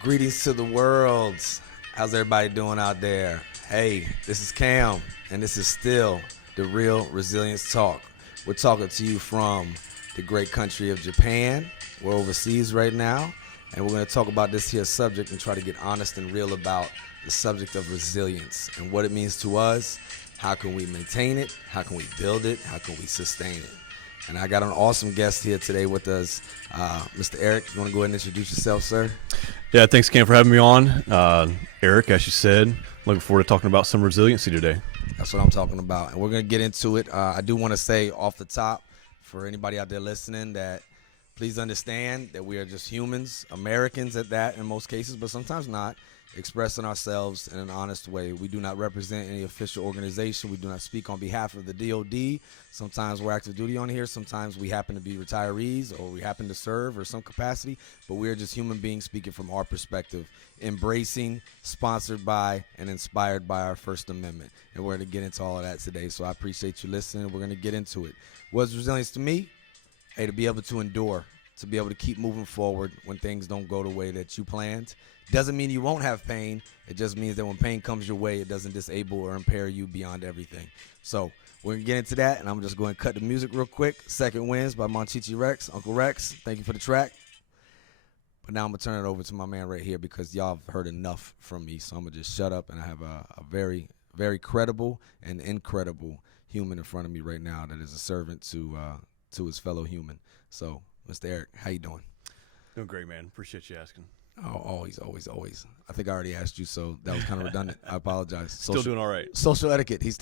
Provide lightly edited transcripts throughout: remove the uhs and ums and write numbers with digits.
Greetings to the world. How's everybody doing out there? Hey, this is Cam, and this is still the Real Resilience Talk. We're talking to you from the great country of Japan. We're overseas right now, and we're going to talk about this here subject and try to get honest and real about the subject of resilience and what it means to us. How can we maintain it? How can we build it? How can we sustain it? And I got an awesome guest here today with us, Mr. Eric. You want to go ahead and introduce yourself, sir? Yeah, thanks, Cam, for having me on. Eric, as you said, looking forward to talking about some resiliency today. That's what I'm talking about. And we're going to get into it. I do want to say off the top, for anybody out there listening, that please understand that we are just humans, Americans at that in most cases, but sometimes not, expressing ourselves in an honest way. We do not represent any official organization. We do not speak on behalf of the DOD. Sometimes we're active duty on here. Sometimes we happen to be retirees or we happen to serve or some capacity, but we're just human beings speaking from our perspective, embracing, sponsored by, and inspired by our First Amendment. And we're going to get into all of that today, so I appreciate you listening. We're going to get into it. What's resilience to me? Hey, to be able to endure, to be able to keep moving forward when things don't go the way that you planned. Doesn't mean you won't have pain. It just means that when pain comes your way, it doesn't disable or impair you beyond everything. So we're going to get into that, and I'm just going to cut the music real quick. Second Winds by Monchichi Rex. Uncle Rex, thank you for the track. But now I'm going to turn it over to my man right here because y'all have heard enough from me. So I'm going to just shut up, and I have a very, very credible and incredible human in front of me right now that is a servant to his fellow human. So, Mr. Eric, how you doing? Doing great, man. Appreciate you asking. Oh, always. I think I already asked you, so that was kind of redundant. I apologize. Still doing all right. Social etiquette. You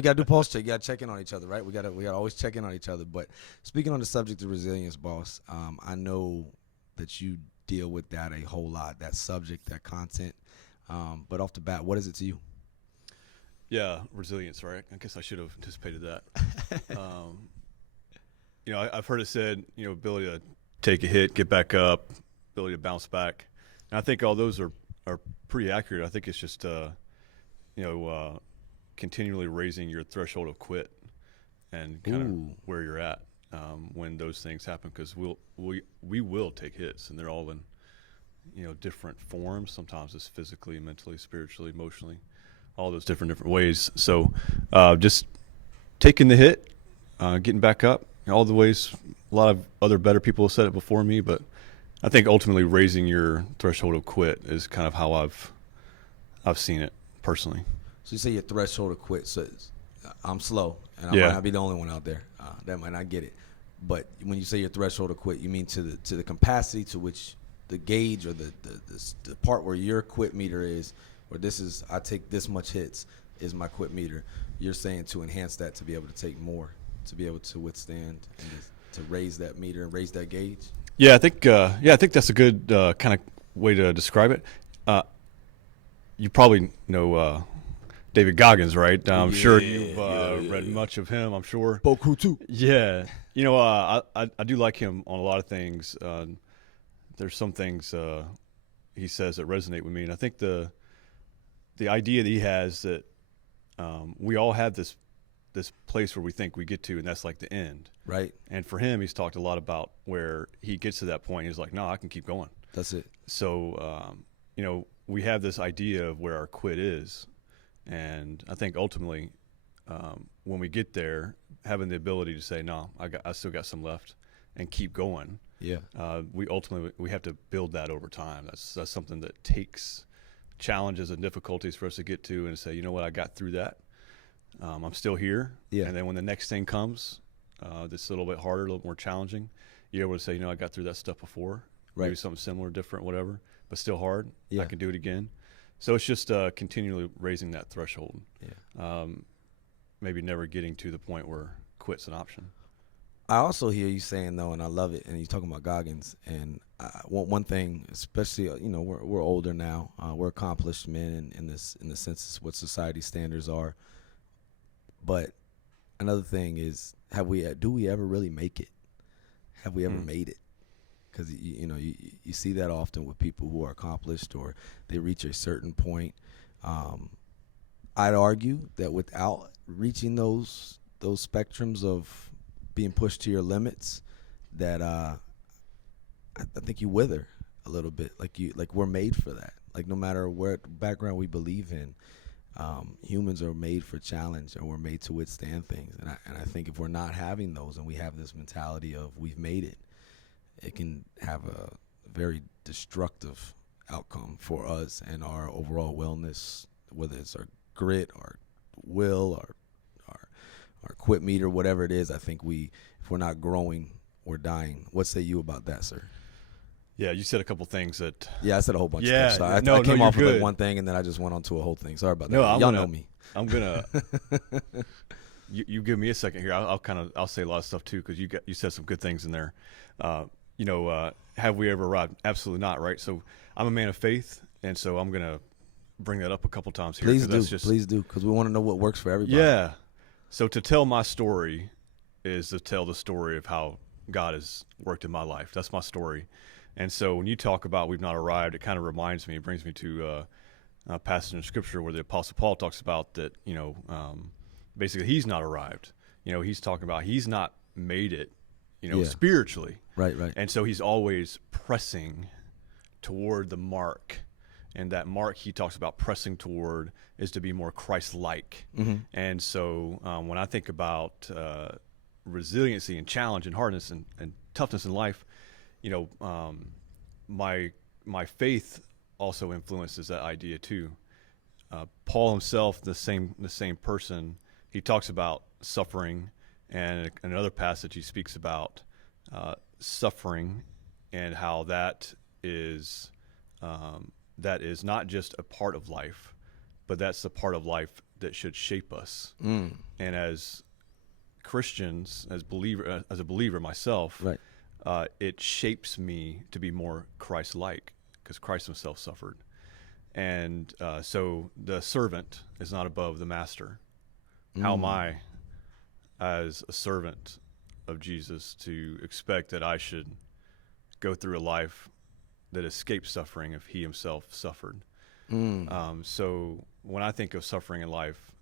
got to do pulse check. You got to check in on each other, right? We got to always check in on each other. But speaking on the subject of resilience, boss, I know that you deal with that a whole lot, that subject, that content. But off the bat, what is it to you? Yeah, resilience, right? I guess I should have anticipated that. I've heard it said, ability to take a hit, get back up, ability to bounce back. And I think all those are pretty accurate. I think it's just, continually raising your threshold of quit and kind of where you're at when those things happen, because we will take hits, and they're all in, different forms. Sometimes it's physically, mentally, spiritually, emotionally, all those different ways. So just taking the hit, getting back up, all the ways. A lot of other better people have said it before me, but I think ultimately raising your threshold of quit is kind of how I've seen it personally. So you say your threshold of quit. So I'm slow, and I might not be the only one out there that might not get it. But when you say your threshold of quit, you mean to the capacity to which the gauge or the part where your quit meter is, or I take this much hits is my quit meter. You're saying to enhance that, to be able to take more, to be able to withstand, and to raise that meter and raise that gauge. Yeah, I think that's a good kind of way to describe it. You probably know David Goggins, right? I'm sure you've read much of him. I'm sure. Boku too. Yeah, I do like him on a lot of things. There's some things he says that resonate with me, and I think the idea that he has that we all have this place where we think we get to, and that's like the end. Right. And for him, he's talked a lot about where he gets to that point. He's like, no, I can keep going. That's it. So, we have this idea of where our quit is. And I think ultimately, when we get there, having the ability to say, no, I still got some left, and keep going. Yeah. We have to build that over time. That's something that takes challenges and difficulties for us to get to, and say, you know what, I got through that. I'm still here. Yeah. And then when the next thing comes, that's a little bit harder, a little more challenging, you're able to say, I got through that stuff before. Right. Maybe something similar, different, whatever, but still hard. Yeah. I can do it again. So it's just continually raising that threshold. Yeah. Maybe never getting to the point where quit's an option. I also hear you saying, though, and I love it, and you're talking about Goggins, and one thing, especially, we're older now, we're accomplished men in the sense of what society standards are. But another thing is, do we ever really make it? Have we ever made it? Because you see that often with people who are accomplished, or they reach a certain point. I'd argue that without reaching those spectrums of being pushed to your limits, that I think you wither a a little bit. Like we're made for that. Like no matter what background we believe in, humans are made for challenge, and we're made to withstand things. And I think if we're not having those, and we have this mentality of we've made it, it can have a very destructive outcome for us and our overall wellness, whether it's our grit, our will, our quit meter, whatever it is. I think if we're not growing, we're dying. What say you about that, sir? Yeah, you said a couple things that. Yeah, I said a whole bunch Yeah, of stuff. So no, I came you're off with good. like one thing, and then I just went on to a whole thing. Sorry about that. No, Y'all know me. I'm gonna. You give me a second here. I'll say a lot of stuff too, because you said some good things in there. Have we ever arrived? Absolutely not. Right. So I'm a man of faith, and so I'm gonna bring that up a couple times here. Please do, because we want to know what works for everybody. Yeah. So to tell my story is to tell the story of how God has worked in my life. That's my story. And so when you talk about we've not arrived, it kind of reminds me, it brings me to a passage in Scripture where the Apostle Paul talks about that, basically he's not arrived. He's talking about he's not made it, spiritually. Right. And so he's always pressing toward the mark. And that mark he talks about pressing toward is to be more Christ-like. Mm-hmm. And so when I think about resiliency and challenge and hardness and toughness in life, my faith also influences that idea too. Paul himself, the same person, he talks about suffering, and in another passage he speaks about suffering and how that is not just a part of life, but that's the part of life that should shape us. And as Christians, as a believer myself, right. It shapes me to be more Christ-like, because Christ himself suffered. And so the servant is not above the master. How am I, as a servant of Jesus, to expect that I should go through a life that escapes suffering if he himself suffered? So when I think of suffering in life,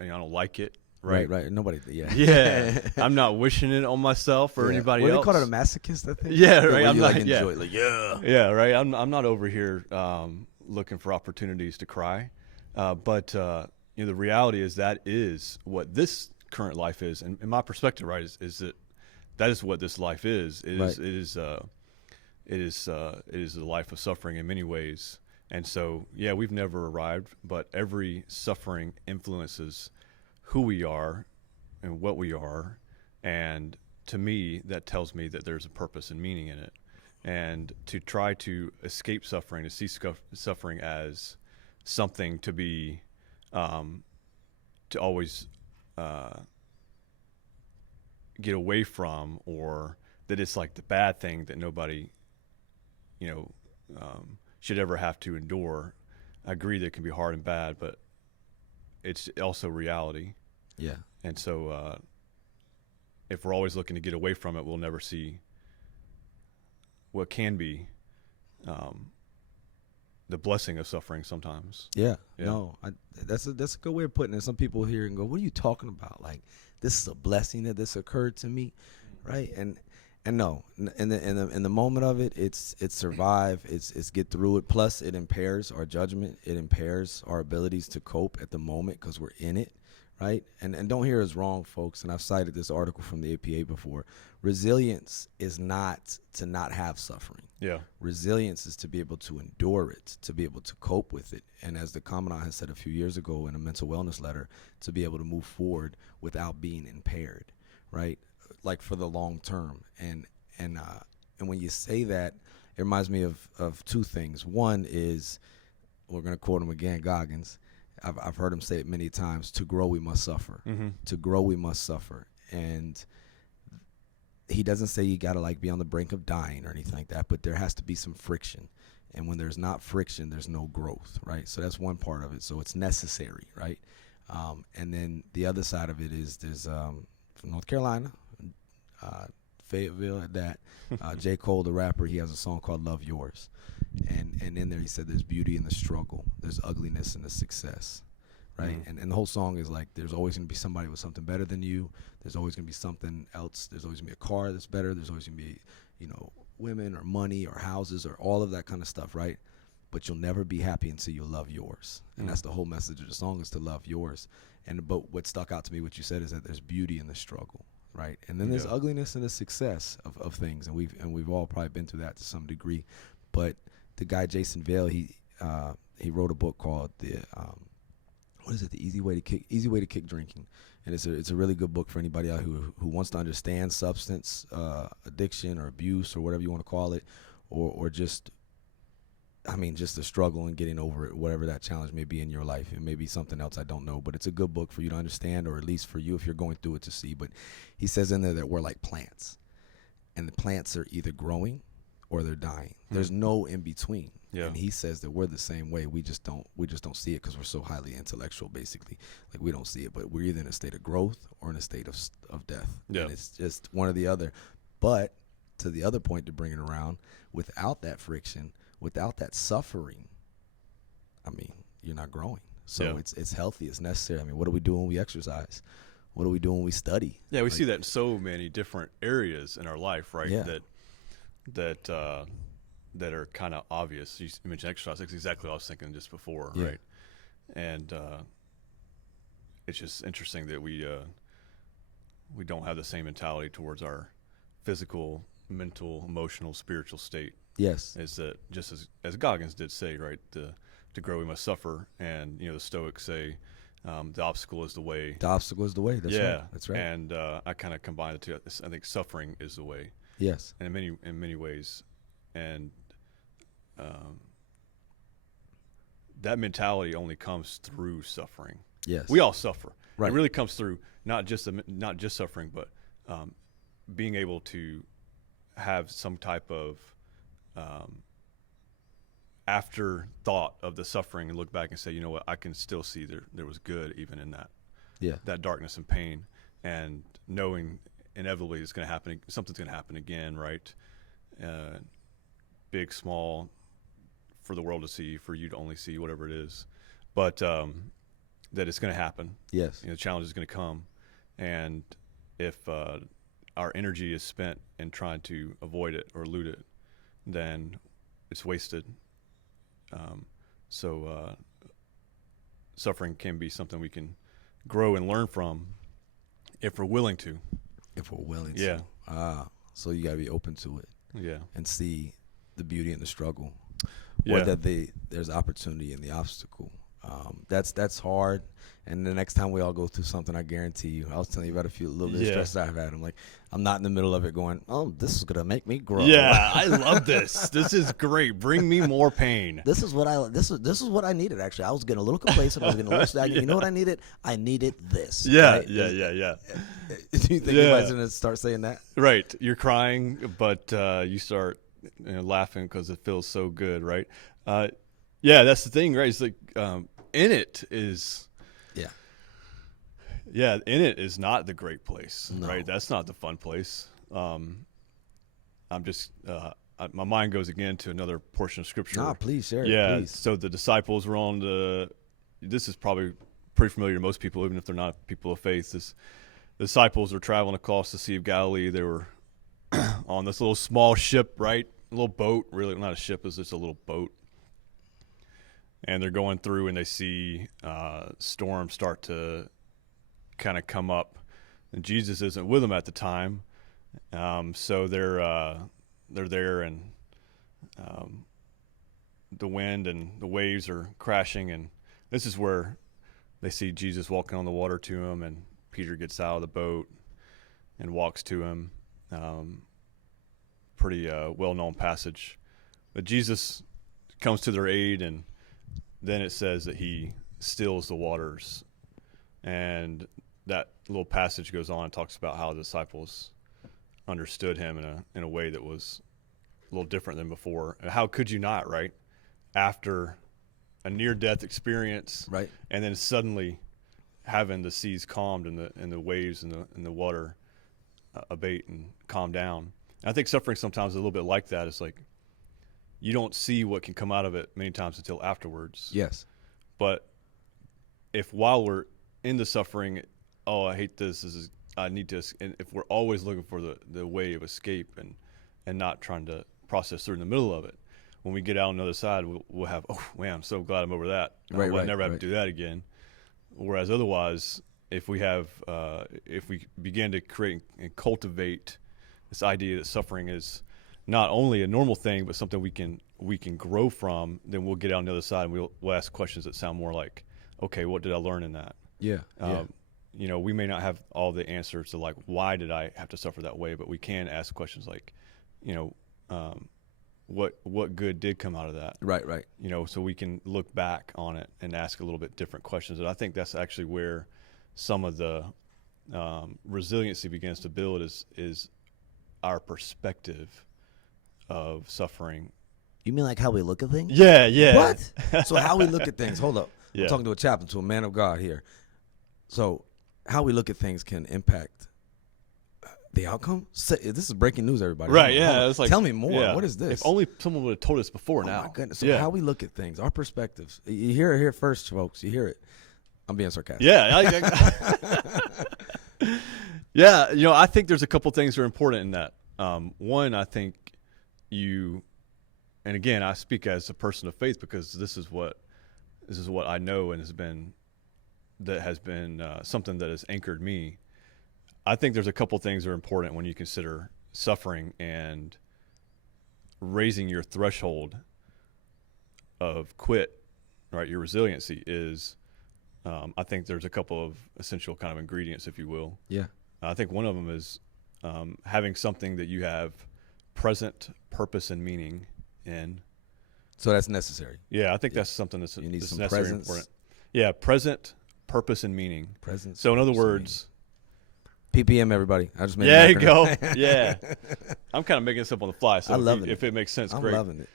I don't like it. Right. Nobody. Yeah. Yeah. I'm not wishing it on myself or anybody else. They call it a masochist, I think. Yeah. Right. I'm not enjoy it. Like, yeah. Right. I'm not over here looking for opportunities to cry, but the reality is that is what this current life is, and in my perspective, right, is that is what this life is. It is the life of suffering in many ways, and so we've never arrived, but every suffering influences who we are and what we are, and to me that tells me that there's a purpose and meaning in it. And to try to escape suffering, to see suffering as something to be to always get away from, or that it's like the bad thing that nobody should ever have to endure. I agree that it can be hard and bad, but it's also reality. Yeah. And so if we're always looking to get away from it, we'll never see what can be the blessing of suffering sometimes. Yeah. No, that's a good way of putting it. Some people hear and go, what are you talking about? Like, this is a blessing that this occurred to me, right? And no, in the moment of it, it's survive, it's get through it. Plus, it impairs our judgment. It impairs our abilities to cope at the moment because we're in it, right? And don't hear us wrong, folks. And I've cited this article from the APA before. Resilience is not to not have suffering. Yeah. Resilience is to be able to endure it, to be able to cope with it. And as the Commandant has said a few years ago in a mental wellness letter, to be able to move forward without being impaired, right? Like for the long term. And when you say that, it reminds me of two things. One is, we're going to quote him again, Goggins. I've heard him say it many times, to grow we must suffer. Mm-hmm. To grow we must suffer. And he doesn't say you got to like be on the brink of dying or anything like that, but there has to be some friction. And when there's not friction, there's no growth, right? So that's one part of it. So it's necessary, right? And then the other side of it is there's from North Carolina, Fayetteville at that, J. Cole, the rapper, he has a song called Love Yours. And in there he said there's beauty in the struggle. There's ugliness in the success, right? Mm-hmm. And the whole song is like there's always going to be somebody with something better than you. There's always going to be something else. There's always going to be a car that's better. There's always going to be, women or money or houses or all of that kind of stuff, right? But you'll never be happy until you love yours. And that's the whole message of the song, is to love yours. But what stuck out to me, what you said, is that there's beauty in the struggle, right? And then there's ugliness in the success of things, and we've all probably been through that to some degree. But the guy Jason Vale, he wrote a book called The Easy Way to Kick Drinking, and it's a really good book for anybody out who wants to understand substance addiction or abuse or whatever you want to call it, or just the struggle and getting over it, whatever that challenge may be in your life. It may be something else, I don't know, but it's a good book for you to understand, or at least for you if you're going through it to see. But he says in there that we're like plants, and the plants are either growing or they're dying. There's no in between. Yeah. And he says that we're the same way. We just don't see it because we're so highly intellectual, basically. Like, we don't see it, but we're either in a state of growth or in a state of death. Yeah. And it's just one or the other. But to the other point, to bring it around, without that friction, without that suffering, you're not growing. So it's healthy, it's necessary. What do we do when we exercise? What do we do when we study? Yeah, we see that in so many different areas in our life, right? Yeah. That are kind of obvious. You mentioned exercise. That's exactly what I was thinking just before, right? And it's just interesting that we don't have the same mentality towards our physical, mental, emotional, spiritual state. Yes. Is that just as Goggins did say, right? To grow, we must suffer. And, the Stoics say the obstacle is the way. The obstacle is the way. That's right. That's right. And I kind of combine the two. I think suffering is the way. Yes. And in many ways. And that mentality only comes through suffering. Yes. We all suffer. Right. It really comes through not just suffering, but being able to have some type of afterthought of the suffering and look back and say, you know what, I can still see there was good even in that. Yeah. That darkness and pain, and knowing inevitably it's going to happen. Something's going to happen again, right? Big, small, for the world to see, for you to only see, whatever it is. But that it's going to happen. Yes. The challenge is going to come. And if our energy is spent in trying to avoid it or elude it, then it's wasted. So suffering can be something we can grow and learn from if we're willing to. If we're willing to. Yeah. So you got to be open to it. Yeah. And see the beauty in the struggle. Yeah. Or that there's opportunity in the obstacle. That's hard. And the next time we all go through something, I guarantee you, I was telling you about a little bit of stress I've had. I'm like, I'm not in the middle of it going, oh, this is gonna make me grow. Yeah, I love this. This is great. Bring me more pain. This is what I needed. Actually, I was getting a little complacent. I was getting a little stagnant. You know what I needed? I needed this. Yeah, right? yeah. Do you think anybody's gonna start saying that? Right. You're crying, but you start laughing because it feels so good, right? Yeah, that's the thing, right? It's like in it is. Yeah, in it is not the great place, right? That's not the fun place. I'm just, my mind goes again to another portion of Scripture. Nah, please share it. Yeah, please. So the disciples were on this is probably pretty familiar to most people, even if they're not people of faith. The disciples were traveling across the Sea of Galilee. They were on this little small ship, right? A little boat, really not a ship, it's just a little boat. And they're going through and they see storms start to kind of come up, and Jesus isn't with them at the time, so they're there, and the wind and the waves are crashing, and this is where they see Jesus walking on the water to him, and Peter gets out of the boat and walks to him. Pretty well-known passage, but Jesus comes to their aid, and then it says that he stills the waters. And that little passage goes on and talks about how the disciples understood him in a way that was a little different than before. And how could you not, right? After a near-death experience, right, and then suddenly having the seas calmed and the waves and the water abate and calm down. And I think suffering sometimes is a little bit like that. It's like you don't see what can come out of it many times until afterwards. Yes. But if while we're in the suffering, I hate this. I need to. And if we're always looking for the way of escape and and not trying to process through in the middle of it. When we get out on the other side, we'll have, oh man, I'm so glad I'm over that. I'll never have to do that again. Whereas otherwise, if we begin to create and cultivate this idea that suffering is not only a normal thing, but something we can grow from, then we'll get out on the other side and we'll ask questions that sound more like, okay, what did I learn in that? Yeah. You know, we may not have all the answers to like, why did I have to suffer that way? But we can ask questions like, you know, what good did come out of that? Right. You know, so we can look back on it and ask a little bit different questions. And I think that's actually where some of the resiliency begins to build is our perspective of suffering. You mean like how we look at things? Yeah. What? So how we look at things, hold up. Yeah. I'm talking to a chaplain, to a man of God here. So how we look at things can impact the outcome? This is breaking news, everybody. Right, yeah. It's like, tell me more. Yeah. What is this? If only someone would have told us before now. Oh, my goodness. So how we look at things, our perspectives. You hear it here first, folks. You hear it. I'm being sarcastic. Yeah. Yeah, you know, I think there's a couple things that are important in that. One, I think and again, I speak as a person of faith because this is what I know and has been something that has anchored me. I think there's a couple things that are important when you consider suffering and raising your threshold of quit, right? Your resiliency is, I think there's a couple of essential kind of ingredients, if you will. Yeah. I think one of them is having something that you have present purpose and meaning in. So that's necessary. Yeah, I think that's something that's you need some necessary and important. Yeah, present purpose and meaning. Present. So in other words, PPM, everybody. I just made there you go. Yeah, I'm kind of making this up on the fly. So if it makes sense, great. I'm loving it.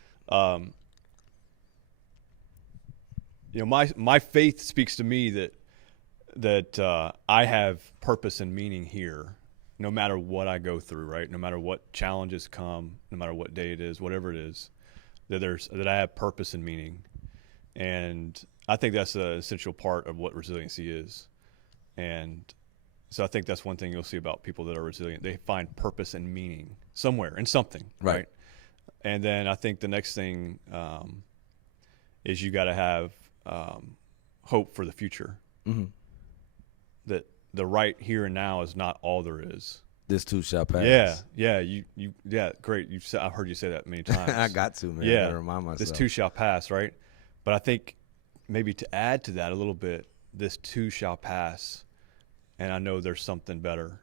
You know, my faith speaks to me that I have purpose and meaning here, no matter what I go through, right? No matter what challenges come, no matter what day it is, whatever it is, that I have purpose and meaning, and I think that's an essential part of what resiliency is, and so I think that's one thing you'll see about people that are resilient. They find purpose and meaning somewhere in something, right? And then I think the next thing is you got to have hope for the future. Mm-hmm. That the right here and now is not all there is. This too shall pass. Yeah. Yeah, great. I've heard you say that many times. I got to, man. Yeah, I gotta remind myself. This too shall pass, right? But I think maybe to add to that a little bit, this too shall pass, and I know there's something better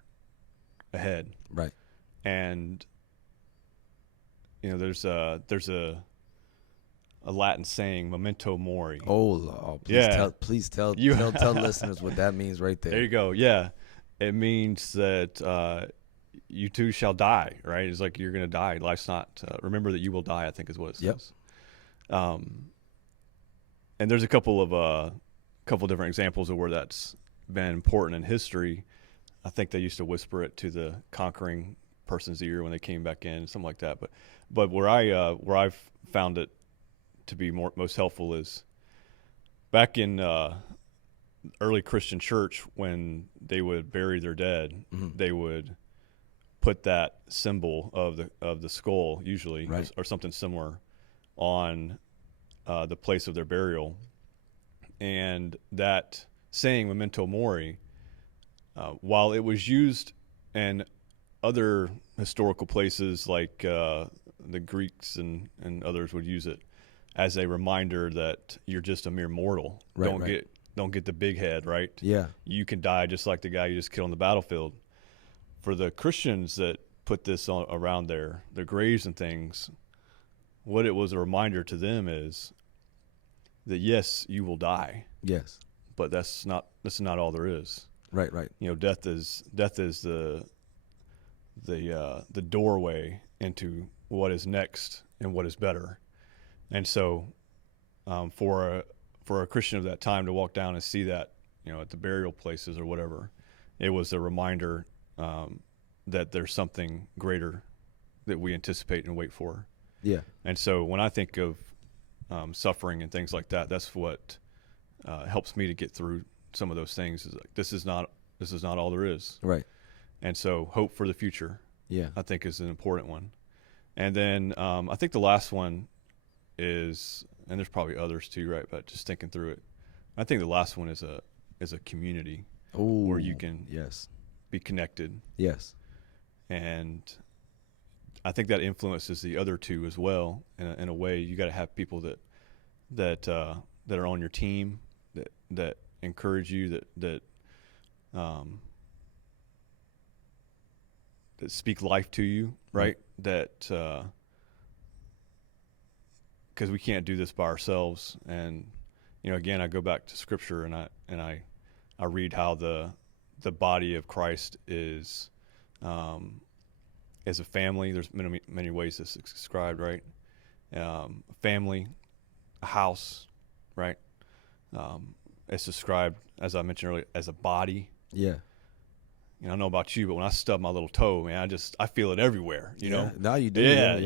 ahead. Right. And you know, there's a Latin saying, memento mori. Oh, please tell listeners what that means right there. There you go. Yeah. It means that you too shall die, right? It's like you're going to die. Life's not, remember that you will die, I think is what it says. Yep. And there's a couple different examples of where that's been important in history. I think they used to whisper it to the conquering person's ear when they came back in, something like that. But where I've found it to be most helpful is back in early Christian church, when they would bury their dead, mm-hmm. they would put that symbol of the skull usually, right, or something similar on the place of their burial. And that saying, memento mori, while it was used in other historical places like the Greeks and others would use it as a reminder that you're just a mere mortal. Right, don't get the big head, right? Yeah. You can die just like the guy you just killed on the battlefield. For the Christians that put this around their graves and things, what it was a reminder to them is that yes, you will die. Yes. But that's not all there is. Right. You know, death is the doorway into what is next and what is better. And so for a Christian of that time to walk down and see that, you know, at the burial places or whatever, it was a reminder that there's something greater that we anticipate and wait for. Yeah. And so when I think of suffering and things like that, that's what helps me to get through some of those things. Is like, this is not all there is. Right. And so hope for the future, yeah, I think is an important one. And then I think the last one is, and there's probably others too, right? But just thinking through it, I think the last one is a community where you can be connected. Yes. And I think that influences the other two as well. In a way, you got to have people that are on your team that encourage you, that speak life to you, right? That because we can't do this by ourselves. And again, I go back to Scripture and I read how the body of Christ is as a family. There's many ways this is described, right? A family, a house, right? It's described, as I mentioned earlier, as a body. Yeah. I don't know about you, but when I stub my little toe, man, I feel it everywhere, know? Now you do. Yeah,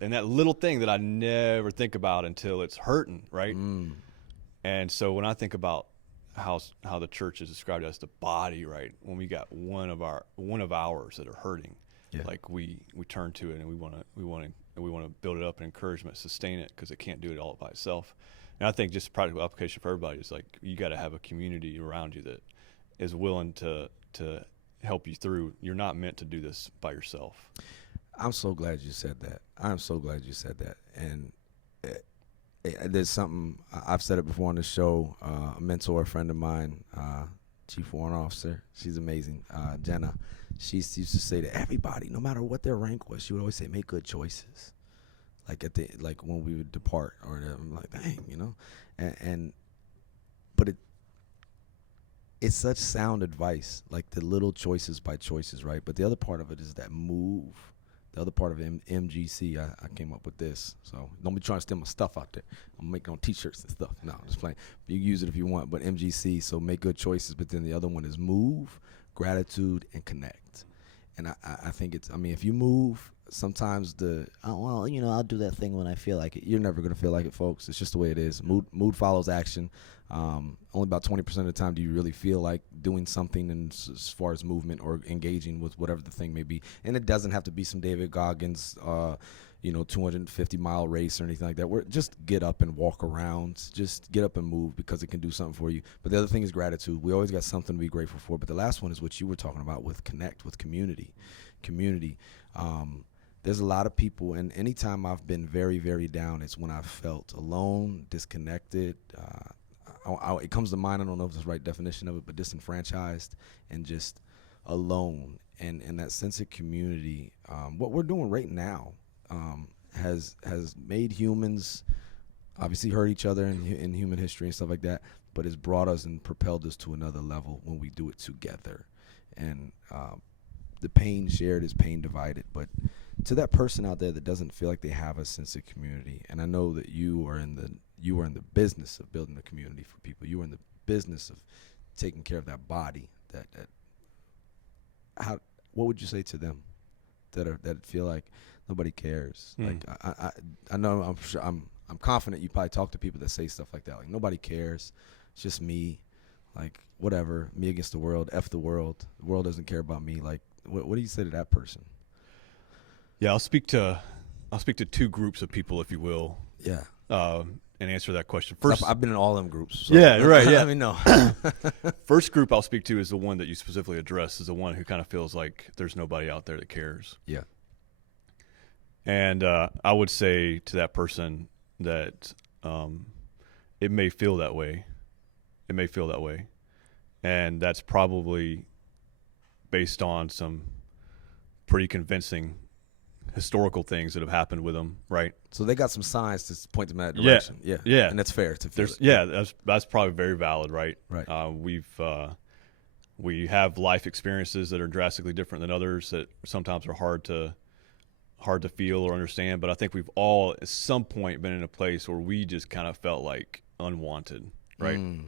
and that little thing that I never think about until it's hurting, right? And so when I think about how the church is described as the body, right? When we got one of ours that are hurting, like we turn to it and we want to build it up and encouragement, sustain it, because it can't do it all by itself. And I think just practical application for everybody is like you got to have a community around you that is willing to help you through. You're not meant to do this by yourself. I'm so glad you said that. I'm so glad you said that. And there's something, I've said it before on the show, a mentor, a friend of mine, Chief Warrant Officer, she's amazing, Jenna, she used to say to everybody, no matter what their rank was, she would always say, make good choices. Like when we would depart, or I'm like, dang, but it's such sound advice, like the little choices by choices, right? But the other part of it is that move. The other part of MGC, I came up with this. So don't be trying to steal my stuff out there. I'm making on T-shirts and stuff. No, I'm just playing. You can use it if you want. But MGC, so make good choices. But then the other one is move, gratitude, and connect. And I think if you move, sometimes I'll do that thing when I feel like it. You're never going to feel like it, folks. It's just the way it is. Mood follows action. Only about 20% of the time do you really feel like doing something as far as movement or engaging with whatever the thing may be. And it doesn't have to be some David Goggins, 250-mile race or anything like that. Just get up and walk around. Just get up and move, because it can do something for you. But the other thing is gratitude. We always got something to be grateful for. But the last one is what you were talking about with connect, with community. There's a lot of people, and anytime I've been very, very down, it's when I've felt alone, disconnected. It comes to mind, I don't know if it's the right definition of it, but disenfranchised and just alone. And that sense of community, what we're doing right now has made humans obviously hurt each other in human history and stuff like that, but has brought us and propelled us to another level when we do it together. And the pain shared is pain divided. But to that person out there that doesn't feel like they have a sense of community, and I know that you are in the business of building a community for people. You are in the business of taking care of that body. What would you say to them that feel like nobody cares? Like I know, I'm confident you probably talk to people that say stuff like that. Like, nobody cares. It's just me. Like, whatever. Me against the world. F the world. The world doesn't care about me. Like, what do you say to that person? Yeah, I'll speak to two groups of people, if you will. Yeah. And answer that question first. I've been in all them groups. So yeah, right. Yeah, let me know. First group I'll speak to is the one that you specifically addressed, is the one who kind of feels like there's nobody out there that cares. Yeah. And I would say to that person that it may feel that way. It may feel that way, and that's probably based on some pretty convincing historical things that have happened with them, right? So they got some signs to point them in that direction. Yeah. And that's fair to feel it. Yeah, that's probably very valid, right? Right. We have life experiences that are drastically different than others that sometimes are hard to feel or understand. But I think we've all at some point been in a place where we just kind of felt like unwanted, right?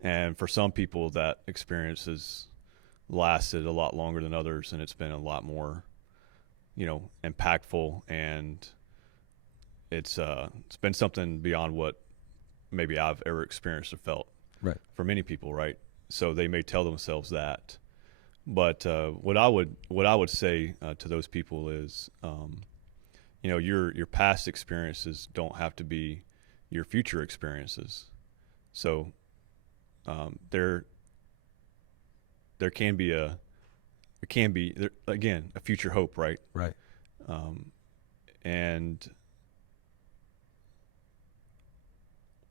And for some people, that experience has lasted a lot longer than others, and it's been a lot more impactful, and it's been something beyond what maybe I've ever experienced or felt. Right. For many people, right? So they may tell themselves that, but what I would say to those people is, your past experiences don't have to be your future experiences. So there can be again a future hope, right? Right. And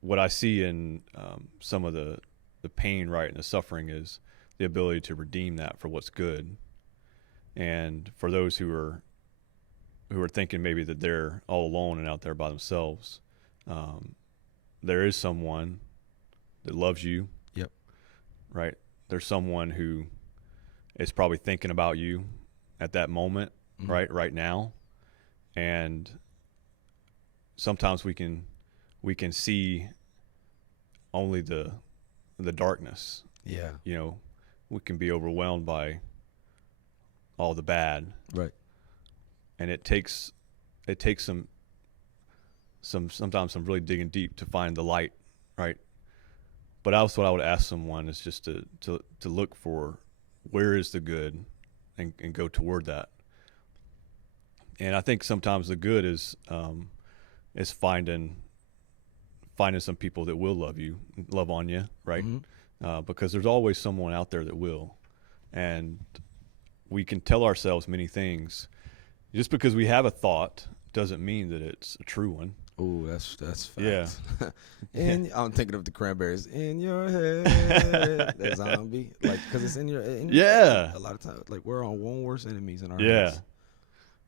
what I see in some of the pain, right, and the suffering is the ability to redeem that for what's good. And for those who are thinking maybe that they're all alone and out there by themselves, there is someone that loves you. Yep. Right. There's someone who is probably thinking about you at that moment, right now. And sometimes we can see only the darkness. Yeah. We can be overwhelmed by all the bad. Right. And it takes sometimes some really digging deep to find the light, right? But also what I would ask someone is just to look for where is the good and go toward that. And I think sometimes the good is finding some people that will love on you, right? Because there's always someone out there that will. And we can tell ourselves many things. Just because we have a thought doesn't mean that it's a true one. Oh, that's facts. Yeah. And I'm thinking of the Cranberries. In your head, that zombie, like, because it's in your yeah. Head. A lot of times, like, we're on one worst enemies in our yeah. heads.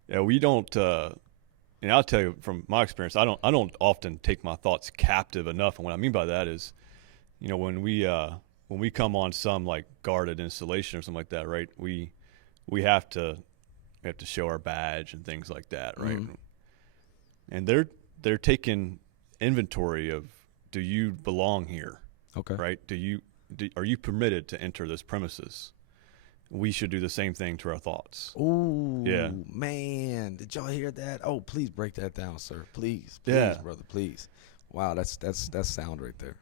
Yeah, we don't. And I'll tell you from my experience, I don't often take my thoughts captive enough. And what I mean by that is, when we come on some like guarded installation or something like that, right? We have to show our badge and things like that, right? And they're taking inventory of, do you belong here? Okay. Right? Are you permitted to enter this premises? We should do the same thing to our thoughts. Ooh, yeah. Man, did y'all hear that? Oh, please break that down, sir. Please, yeah. brother, please. Wow, that's sound right there.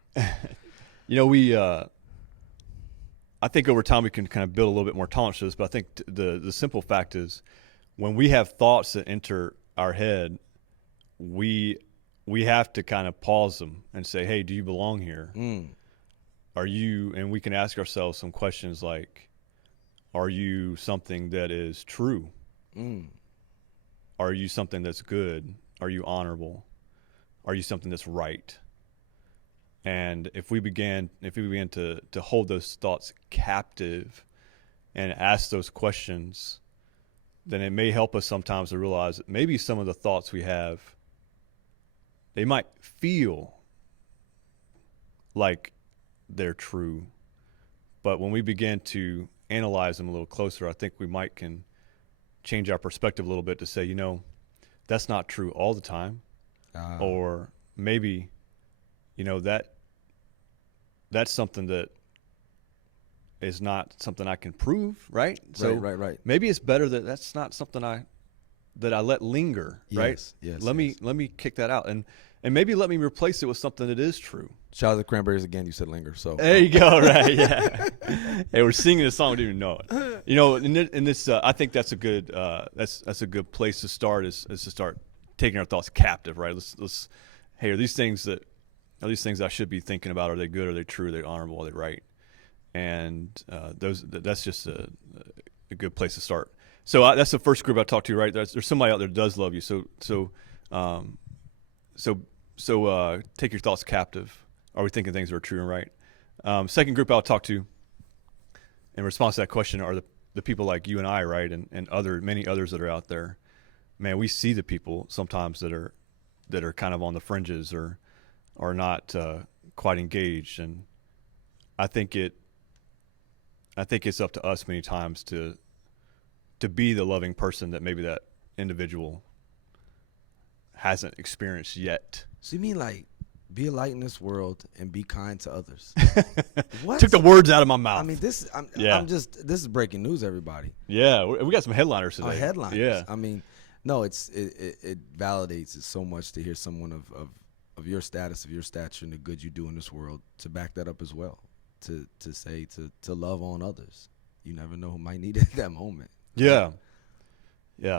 I think over time we can kind of build a little bit more tolerance to this, but I think the simple fact is, when we have thoughts that enter our head, we have to kind of pause them and say, hey, do you belong here? Are you, and we can ask ourselves some questions like, are you something that is true? Are you something that's good? Are you honorable? Are you something that's right? And if we begin to hold those thoughts captive and ask those questions, then it may help us sometimes to realize that maybe some of the thoughts we have, they might feel like they're true, but when we begin to analyze them a little closer, I think we can change our perspective a little bit to say, that's not true all the time. Or maybe, that's something that is not something I can prove, right? So right. Maybe it's better that that's not something that I let linger, right? Yes. Let me kick that out, and maybe let me replace it with something that is true. Shout out to the Cranberries again. You said linger, so there you go. Right? Yeah. Hey, we're singing a song, we didn't even know it. In this, I think that's a good that's a good place to start. Is to start taking our thoughts captive, right? Let's. Hey, are these things I should be thinking about? Are they good? Are they true? Are they honorable? Are they right? And that's just a good place to start. So that's the first group I talked to, right? There's somebody out there that does love you. So take your thoughts captive. Are we thinking things that are true and right? Second group I'll talk to in response to that question are the people like you and I, right? And many others that are out there. Man, we see the people sometimes that are kind of on the fringes or are not quite engaged, and I think it's up to us many times to be the loving person that maybe that individual hasn't experienced yet. So you mean like be a light in this world and be kind to others? What? Took the words out of my mouth. I mean, this is breaking news, everybody. Yeah, we got some headliners today. Oh, headliners. Yeah. I mean, no, it validates it so much to hear someone of your status, of your stature, and the good you do in this world to back that up as well. To say to love on others. You never know who might need it at that moment. Yeah.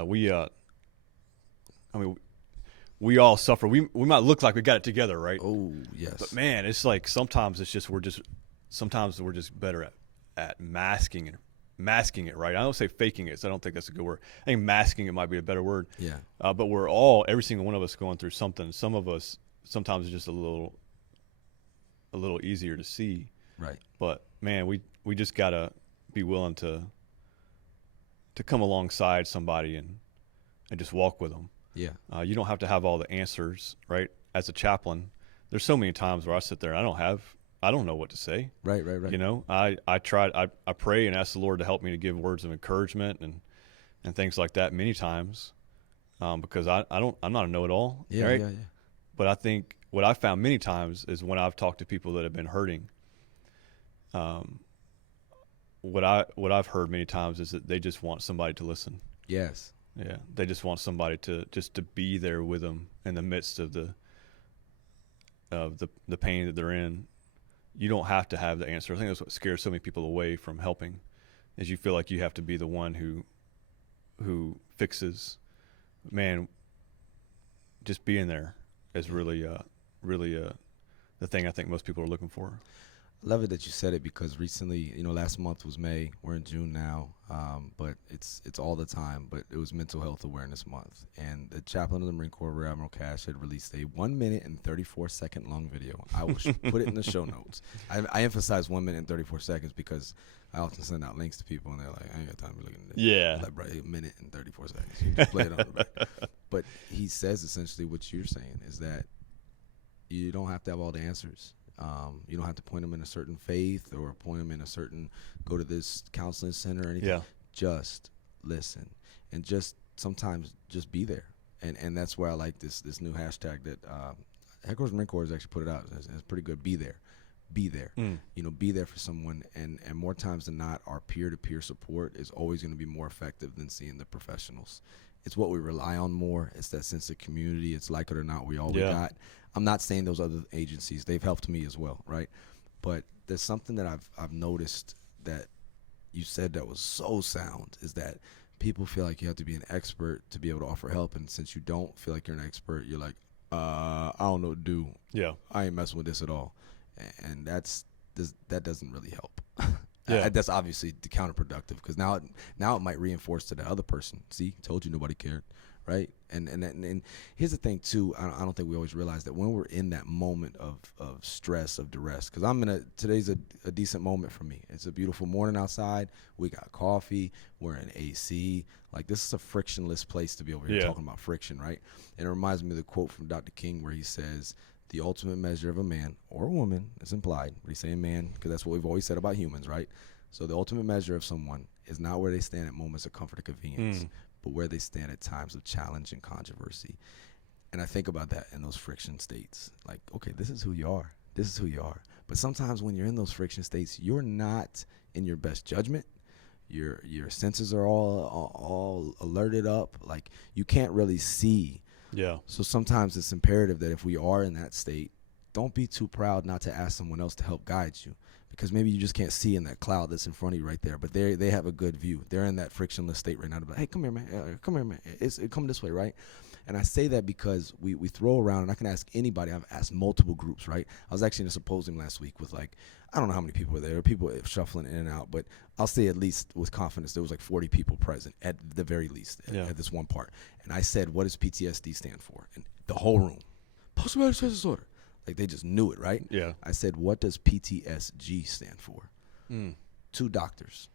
We I mean, we all suffer. We might look like we got it together, right? Oh, yes. But man, it's like sometimes we're just better at masking it, right? I don't say faking it, so I don't think that's a good word. I think masking it might be a better word. Yeah. But every single one of us going through something. Some of us sometimes it's just a little easier to see. Right. But man, we just gotta be willing to come alongside somebody and just walk with them. Yeah. You don't have to have all the answers, right? As a chaplain, there's so many times where I sit there and I don't know what to say. Right. You know, I pray and ask the Lord to help me to give words of encouragement and things like that many times, because I'm not a know-it-all. Yeah, right? yeah. But I think what I've found many times is when I've talked to people that have been hurting, what I've heard many times is that they just want somebody to listen. Yes. Yeah, they just want somebody to be there with them in the midst of the pain that they're in. You don't have to have the answer. I think that's what scares so many people away from helping, is you feel like you have to be the one who fixes. Man, just being there is really the thing I think most people are looking for. I love it that you said it, because recently, last month was May. We're in June now, but it's all the time. But it was Mental Health Awareness Month, and the chaplain of the Marine Corps, Rear Admiral Cash, had released a 1 minute and 34-second long video. I will put it in the show notes. I emphasize 1 minute and 34 seconds because I often send out links to people, and they're like, "I ain't got time to be looking at this." Yeah, like, bro, 1 minute and 34 seconds. You just play it on the back. But he says essentially what you're saying is that you don't have to have all the answers. You don't have to point them in a certain faith or point them in a certain, go to this counseling center or anything. Yeah. Just listen, and just sometimes just be there. And that's where I like this new hashtag that Headquarters Marine Corps has actually put it out. It's pretty good. Be there. Be there. Be there for someone. And more times than not, our peer-to-peer support is always going to be more effective than seeing the professionals. It's what we rely on more. It's that sense of community. It's like it or not, we all we got. I'm not saying those other agencies, they've helped me as well, right? But there's something that I've noticed that you said that was so sound, is that people feel like you have to be an expert to be able to offer help. And since you don't feel like you're an expert, you're like, I don't know what to do. Yeah. I ain't messing with this at all. And that doesn't really help. Yeah. That's obviously counterproductive, because now it might reinforce to the other person. See, told you nobody cared, right? And here's the thing too. I don't think we always realize that when we're in that moment of stress, of duress. Because today's a decent moment for me. It's a beautiful morning outside. We got coffee. We're in AC. Like, this is a frictionless place to be over here talking about friction, right? And it reminds me of the quote from Dr. King where he says, "The ultimate measure of a man or a woman," is implied, but he's saying man because that's what we've always said about humans, right? So the ultimate measure of someone is not where they stand at moments of comfort or convenience, but where they stand at times of challenge and controversy. And I think about that in those friction states. Like, okay, this is who you are. This is who you are. But sometimes when you're in those friction states, you're not in your best judgment. Your senses are all alerted up. Like, you can't really see. Yeah. So sometimes it's imperative that if we are in that state, don't be too proud not to ask someone else to help guide you, because maybe you just can't see in that cloud that's in front of you right there, but they have a good view. They're in that frictionless state right now to be like, "Hey, come here, man. Come here, man. Come this way," right? And I say that because we throw around, and I can ask anybody. I've asked multiple groups, right? I was actually in a symposium last week with, like, I don't know how many people were there. People shuffling in and out, but I'll say at least with confidence there was like 40 people present at the very least at this one part. And I said, "What does PTSD stand for?" And the whole room, post-traumatic stress disorder. Like, they just knew it, right? Yeah. I said, "What does PTSG stand for?" 2 doctors,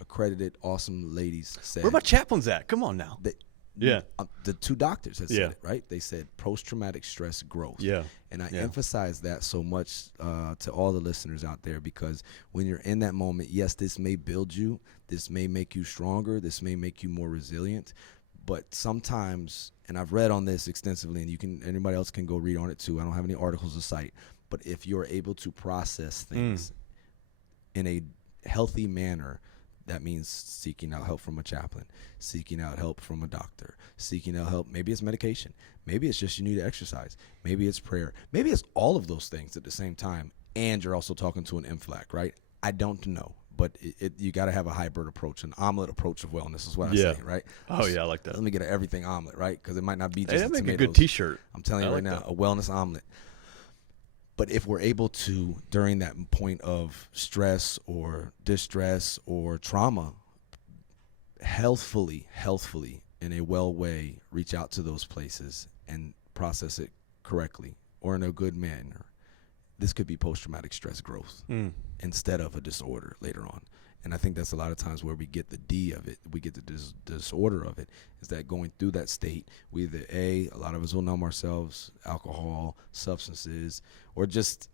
accredited, awesome ladies said. Where my chaplains at? Come on now. The 2 doctors had said it, right? They said post-traumatic stress growth. Yeah. And I emphasize that so much to all the listeners out there, because when you're in that moment, yes, this may build you. This may make you stronger. This may make you more resilient. But sometimes, and I've read on this extensively, and anybody else can go read on it too. I don't have any articles to cite. But if you're able to process things in a healthy manner, that means seeking out help from a chaplain, seeking out help from a doctor, seeking out help. Maybe it's medication. Maybe it's just you need to exercise. Maybe it's prayer. Maybe it's all of those things at the same time, and you're also talking to an MFLAC, right? I don't know. but you got to have a hybrid approach, an omelet approach of wellness is what I Yeah. say, right? Oh yeah, I like that. Let me get an everything omelet, right? Because it might not be Hey, just that the make a tomatoes. good T-shirt. I'm telling you I right like now, that. a wellness omelet. But if we're able to, during that point of stress or distress or trauma, healthfully, in a well way, reach out to those places and process it correctly or in a good manner, this could be post-traumatic stress growth instead of a disorder later on. And I think that's a lot of times where we get the D of it, we get the disorder of it, is that going through that state, we either a lot of us will numb ourselves, alcohol, substances, or just,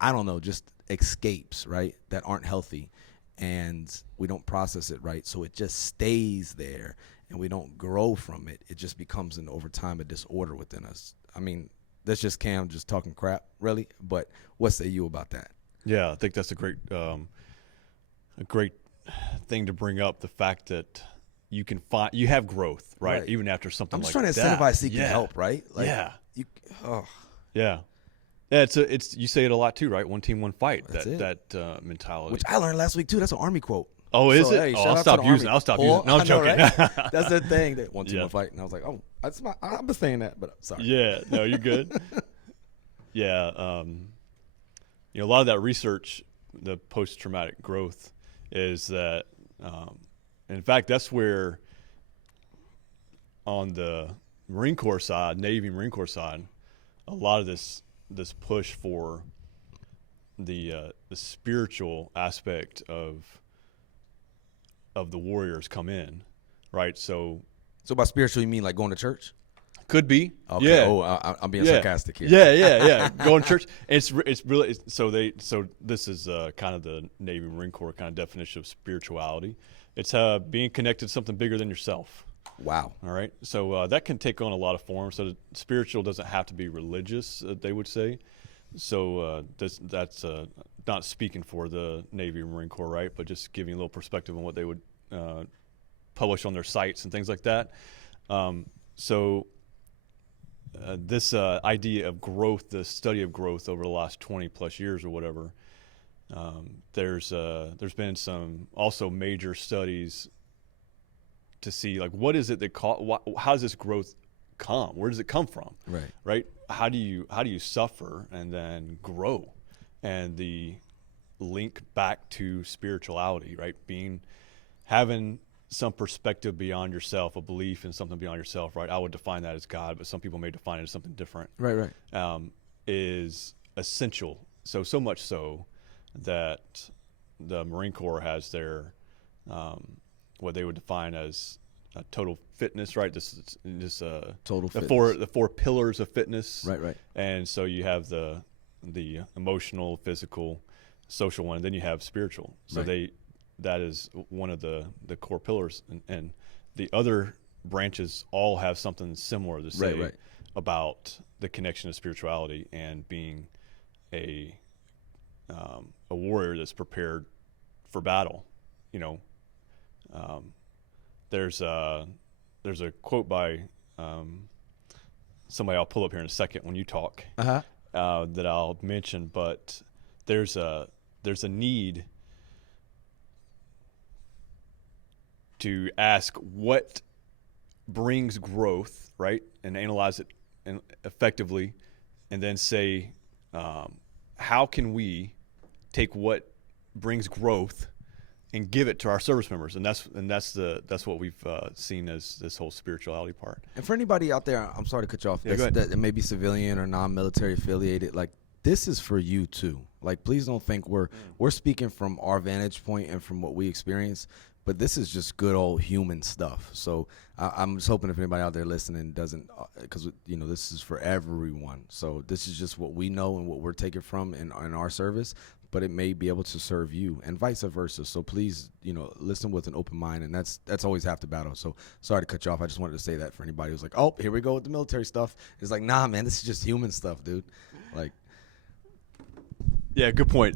I don't know, just escapes, right, that aren't healthy. And we don't process it right, so it just stays there, and we don't grow from it. It just becomes over time a disorder within us. I mean, that's just Cam just talking crap, really. But what say you about that? Yeah, I think that's a great thing to bring up. The fact that you can find, you have growth, right? Even after something like that. I'm just trying to incentivize seeking help, right? Like, yeah. Yeah. Yeah, it's you say it a lot too, right? One team, one fight. That mentality, which I learned last week too. That's an Army quote. Oh, is it? Hey, I'll stop using it. No, I'm joking. Right? That's the thing. That one team, one fight. And I was like, I've been saying that, but sorry. Yeah, no, you're good. Yeah, a lot of that research, the post-traumatic growth, is that, in fact, that's where on the Marine Corps side, Navy Marine Corps side, a lot of this push for the spiritual aspect of the warriors come in, right? So by spiritual you mean like going to church? Could be. Okay. Yeah. Oh, I'm being sarcastic here. Yeah. Going to church. It's really so this is kind of the Navy Marine Corps kind of definition of spirituality. It's being connected to something bigger than yourself. Wow. All right. So that can take on a lot of forms. So spiritual doesn't have to be religious, they would say. So that's not speaking for the Navy or Marine Corps, right? But just giving a little perspective on what they would publish on their sites and things like that. This idea of growth, the study of growth over the last 20 plus years or whatever, there's been some also major studies to see like what is it that how does this growth come? Where does it come from? Right? How do you suffer and then grow? And the link back to spirituality, right? Having some perspective beyond yourself, a belief in something beyond yourself, right? I would define that as God, but some people may define it as something different. Right. Is essential. So much so that the Marine Corps has their what they would define as total fitness, right? This total fitness. The four pillars of fitness. Right. And so you have the emotional, physical, social one, and then you have spiritual. So that is one of the core pillars, and the other branches all have something similar to say about the connection to spirituality and being a warrior that's prepared for battle. There's a quote by somebody I'll pull up here in a second when you talk that I'll mention, but there's a need to ask what brings growth, right, and analyze it effectively, and then say, how can we take what brings growth and give it to our service members? And that's what we've seen as this whole spirituality part. And for anybody out there, I'm sorry to cut you off, that may be civilian or non-military affiliated, like this is for you too. Like, please don't think we're speaking from our vantage point and from what we experience. But this is just good old human stuff. So I'm just hoping if anybody out there listening doesn't, because this is for everyone. So this is just what we know and what we're taking from in our service. But it may be able to serve you, and vice versa. So please, listen with an open mind, and that's always half the battle. So sorry to cut you off. I just wanted to say that for anybody who's like, oh, here we go with the military stuff. It's like, nah, man, this is just human stuff, dude. Like, yeah, good point.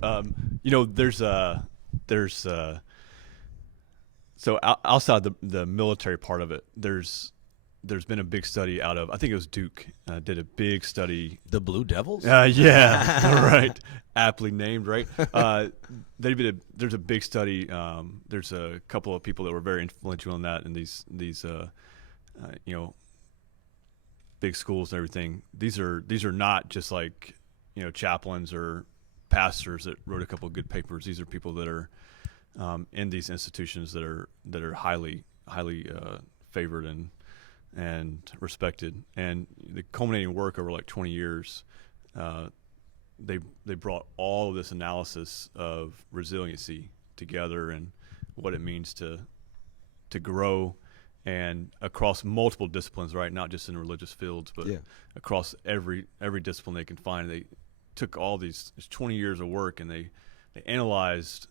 So outside the military part of it, there's there's been a big study out of, I think it was Duke, did a big study. The Blue Devils? Yeah, right. Aptly named, right? There's a big study. There's a couple of people that were very influential in that, and these big schools and everything. These are not just like, chaplains or pastors that wrote a couple of good papers. These are people that are in these institutions that are highly favored and respected. And the culminating work over like 20 years, they brought all of this analysis of resiliency together and what it means to grow, and across multiple disciplines, right? Not just in religious fields, but across every discipline they can find. They took all these 20 years of work and they analyzed,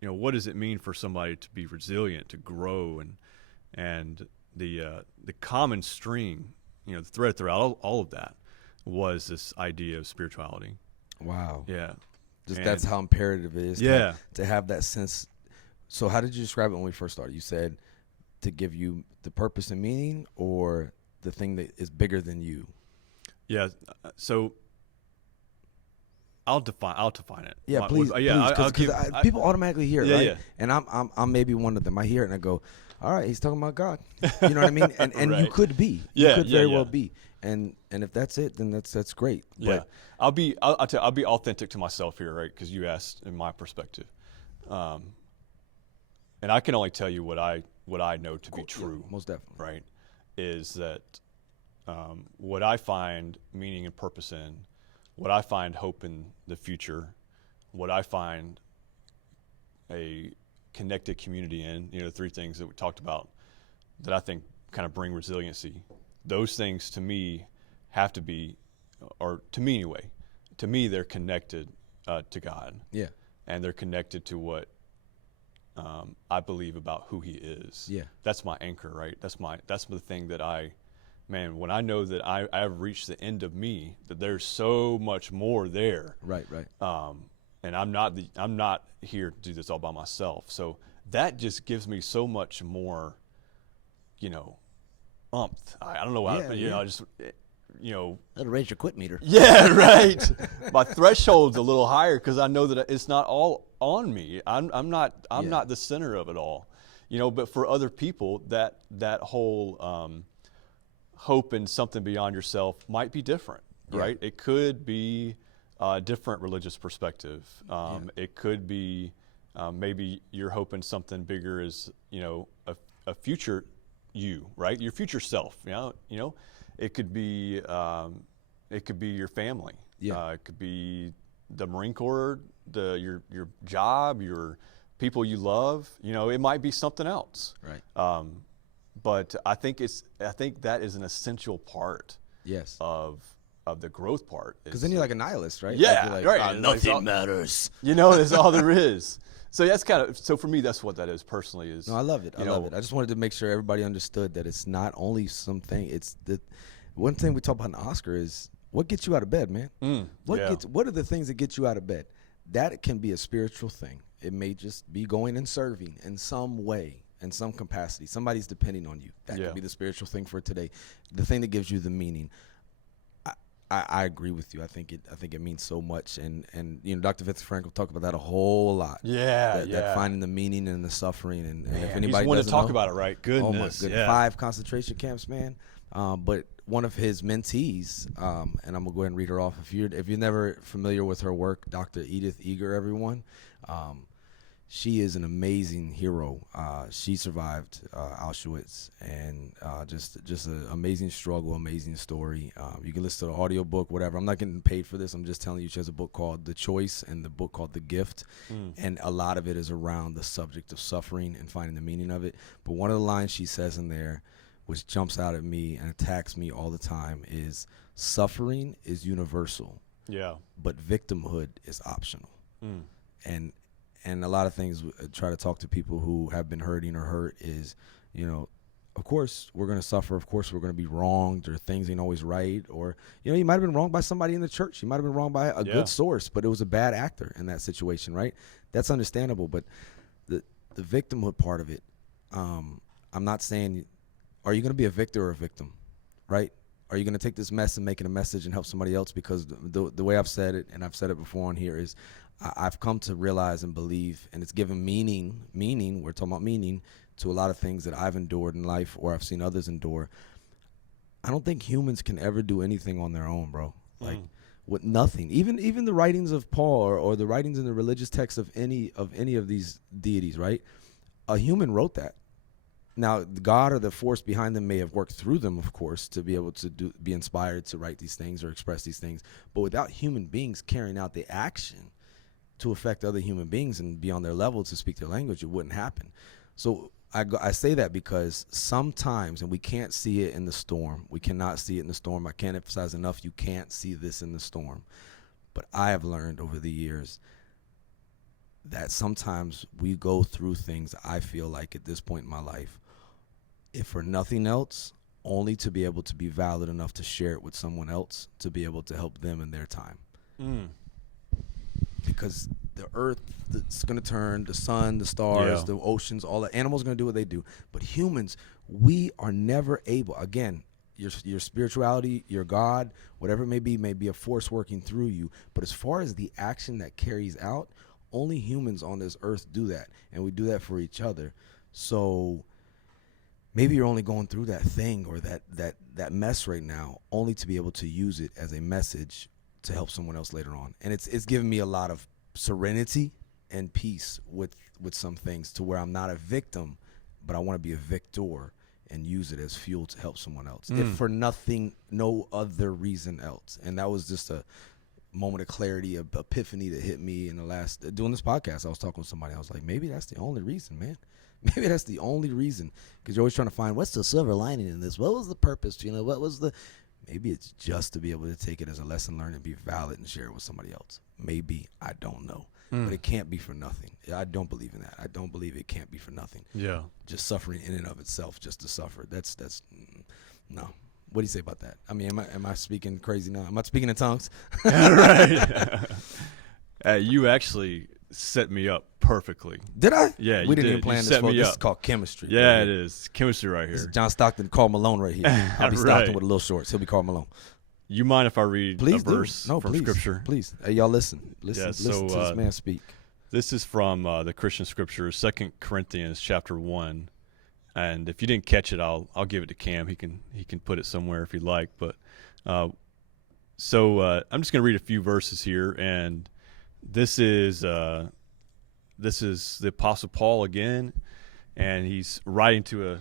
what does it mean for somebody to be resilient, to grow, and the common string, the thread throughout all of that was this idea of spirituality. Wow. Yeah. That's how imperative it is to have that sense. So how did you describe it when we first started? You said to give you the purpose and meaning, or the thing that is bigger than you? Yeah. So I'll define it. Yeah, please. Because people automatically hear it, right? Yeah. And I'm maybe one of them. I hear it and I go, all right, he's talking about God. You know what I mean? And right. You could be. You could very well be. And if that's it, then that's great. Yeah. But I'll be authentic to myself here, right? Because you asked in my perspective. And I can only tell you what I know to be true. Most definitely. Right? Is that what I find meaning and purpose in, what I find hope in the future, what I find a connected community in, the three things that we talked about that I think kind of bring resiliency. Those things to me have to be, or to me anyway, to me they're connected to God. Yeah. And they're connected to what I believe about who He is. Yeah. That's my anchor, right? That's the thing that when I know that I have reached the end of me, that there's so much more there. Right. And I'm not here to do this all by myself. So that just gives me so much more, umph. I don't know why, but I just, that'll raise your quit meter. Yeah, right. My threshold's a little higher because I know that it's not all on me. I'm not the center of it all, But for other people, that whole hope in something beyond yourself might be different, right? It could be a different religious perspective. It could be maybe you're hoping something bigger is a future you, right? Your future self. It could be your family. It could be the Marine Corps, your job, your people you love. It might be something else. Right. But I think that is an essential part. Yes. Of the growth part. Because then you're like a nihilist, right? Yeah. Like right. Nothing matters. That's all there is. So that's so for me, that's what that is personally. Is no, I love it. I love it. I just wanted to make sure everybody understood that it's not only something. It's the one thing we talk about in Oscar is what gets you out of bed, man. What are the things that get you out of bed? That can be a spiritual thing. It may just be going and serving in some way, in some capacity. Somebody's depending on you. That could be the spiritual thing for today. The thing that gives you the meaning. I agree with you. I think it means so much, and Dr. Viktor Frankl talked about that a whole lot. That finding the meaning in the suffering, and if anybody doesn't talk know, about it, right? Goodness, oh my goodness, 5 concentration camps, man. But one of his mentees, and I'm gonna go ahead and read her off. If you're never familiar with her work, Dr. Edith Eger, everyone. She is an amazing hero. She survived Auschwitz, and just an amazing struggle, amazing story. You can listen to the audio book, whatever. I'm not getting paid for this. I'm just telling you she has a book called The Choice and the book called The Gift, and a lot of it is around the subject of suffering and finding the meaning of it. But one of the lines she says in there, which jumps out at me and attacks me all the time, is suffering is universal, but victimhood is optional. And a lot of things try to talk to people who have been hurting or hurt is, of course we're going to suffer. Of course we're going to be wronged, or things ain't always right. Or, you might have been wronged by somebody in the church. You might have been wronged by a good source, but it was a bad actor in that situation, right? That's understandable. But the victimhood part of it, I'm not saying are you going to be a victor or a victim, right? Are you going to take this mess and make it a message and help somebody else? Because the way I've said it, and I've said it before on here, is I've come to realize and believe, and it's given meaning, we're talking about meaning, to a lot of things that I've endured in life or I've seen others endure. I don't think humans can ever do anything on their own, bro. Like, with nothing. Even the writings of Paul or the writings in the religious texts of any of these deities, right? A human wrote that. Now, God or the force behind them may have worked through them, of course, to be able to be inspired to write these things or express these things. But without human beings carrying out the action to affect other human beings and be on their level to speak their language, it wouldn't happen. So I say that because sometimes, and we can't see it in the storm. We cannot see it in the storm. I can't emphasize enough, you can't see this in the storm. But I have learned over the years that sometimes we go through things, I feel like at this point in my life, if for nothing else, only to be able to be valid enough to share it with someone else, to be able to help them in their time. Because the earth, it's going to turn, the sun, the stars, the oceans, all the animals are going to do what they do. But humans, we are never able, again, your spirituality, your God, whatever it may be a force working through you. But as far as the action that carries out, only humans on this earth do that. And we do that for each other. So maybe you're only going through that thing or that mess right now only to be able to use it as a message to help someone else later on. And it's given me a lot of serenity and peace with some things, to where I'm not a victim, but I want to be a victor and use it as fuel to help someone else. If for nothing, no other reason else. And that was just a moment of clarity, a epiphany that hit me in the last, doing this podcast. I was talking with somebody. I was like, maybe that's the only reason, man. Maybe that's the only reason, because you're always trying to find what's the silver lining in this. What was the purpose? What was the? Maybe it's just to be able to take it as a lesson learned and be valid and share it with somebody else. Maybe, I don't know, but it can't be for nothing. I don't believe in that. I don't believe it can't be for nothing. Yeah, just suffering in and of itself, just to suffer. That's no. What do you say about that? I mean, am I speaking crazy now? Am I speaking in tongues? Right. You actually set me up perfectly. Did I? Yeah, we didn't even plan this. This is called chemistry. Yeah, right, it is chemistry right here. This is John Stockton, Carl Malone right here. I'll be Stockton with a little shorts. He'll be Carl Malone. You mind if I read a verse from Scripture? Please. Hey, y'all listen. Listen to this man speak. This is from the Christian Scriptures, 2 Corinthians chapter 1. And if you didn't catch it, I'll give it to Cam. He can put it somewhere if he'd like. But I'm just going to read a few verses here, and this is the Apostle Paul again, and he's writing to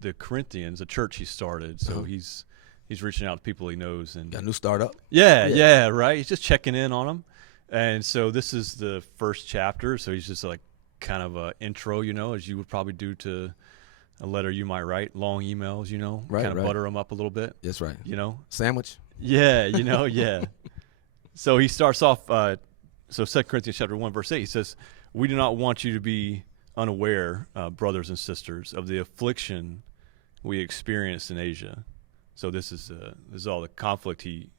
the Corinthians, a church he started. So he's reaching out to people he knows, and got a new startup. Yeah, right. He's just checking in on them, and so this is the first chapter. So he's just like kind of a intro, as you would probably do to a letter you might write, long emails, right, kind of butter them up a little bit. That's right. Sandwich. Yeah, yeah. So he starts off. So 2 Corinthians chapter 1, verse 8, he says, "We do not want you to be unaware, brothers and sisters, of the affliction we experienced in Asia." So this is all the conflict he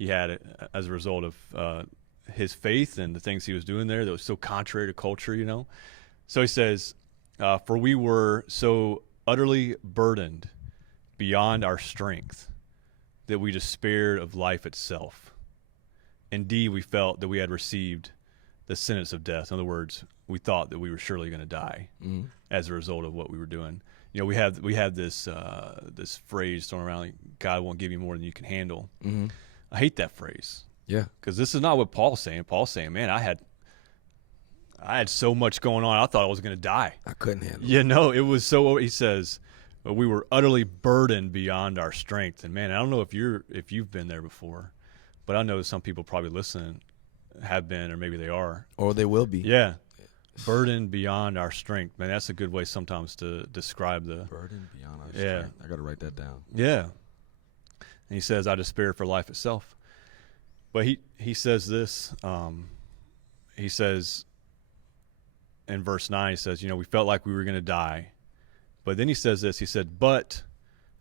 had as a result of his faith and the things he was doing there that was so contrary to culture, So he says, "For we were so utterly burdened beyond our strength that we despaired of life itself. Indeed, we felt that we had received the sentence of death." In other words, we thought that we were surely going to die as a result of what we were doing. We have this phrase thrown around, like, God won't give you more than you can handle. I hate that phrase. Yeah, because this is not what Paul's saying. Paul's saying, man, I had so much going on, I thought I was going to die. I couldn't handle it. It was so. He says, we were utterly burdened beyond our strength. And man, I don't know if you've been there before. But I know some people probably listening have been, or maybe they are. Or they will be. Yeah. Burden beyond our strength. Man, that's a good way sometimes to describe the... Burden beyond our strength. I got to write that down. Yeah. And he says, I despair for life itself. But he says this. He says, in verse 9, he says, we felt like we were going to die. But then he says this. He said, but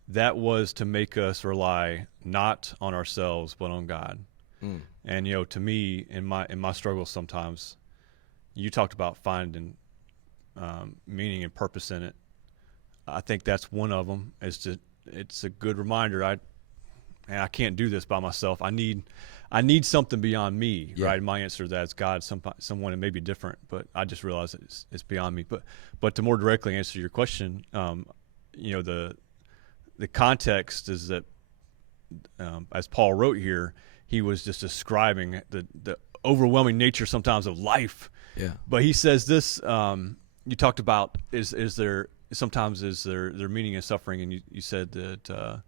that was to make us rely not on ourselves, but on God. And, to me, in my struggles sometimes, you talked about finding meaning and purpose in it. I think that's one of them. It's a good reminder. I can't do this by myself. I need something beyond me, right? My answer to that is God. Someone, it may be different, but I just realize it's beyond me. But to more directly answer your question, the context is that, as Paul wrote here, he was just describing the overwhelming nature sometimes of life. Yeah. But he says this. You talked about is there meaning in suffering, and you said that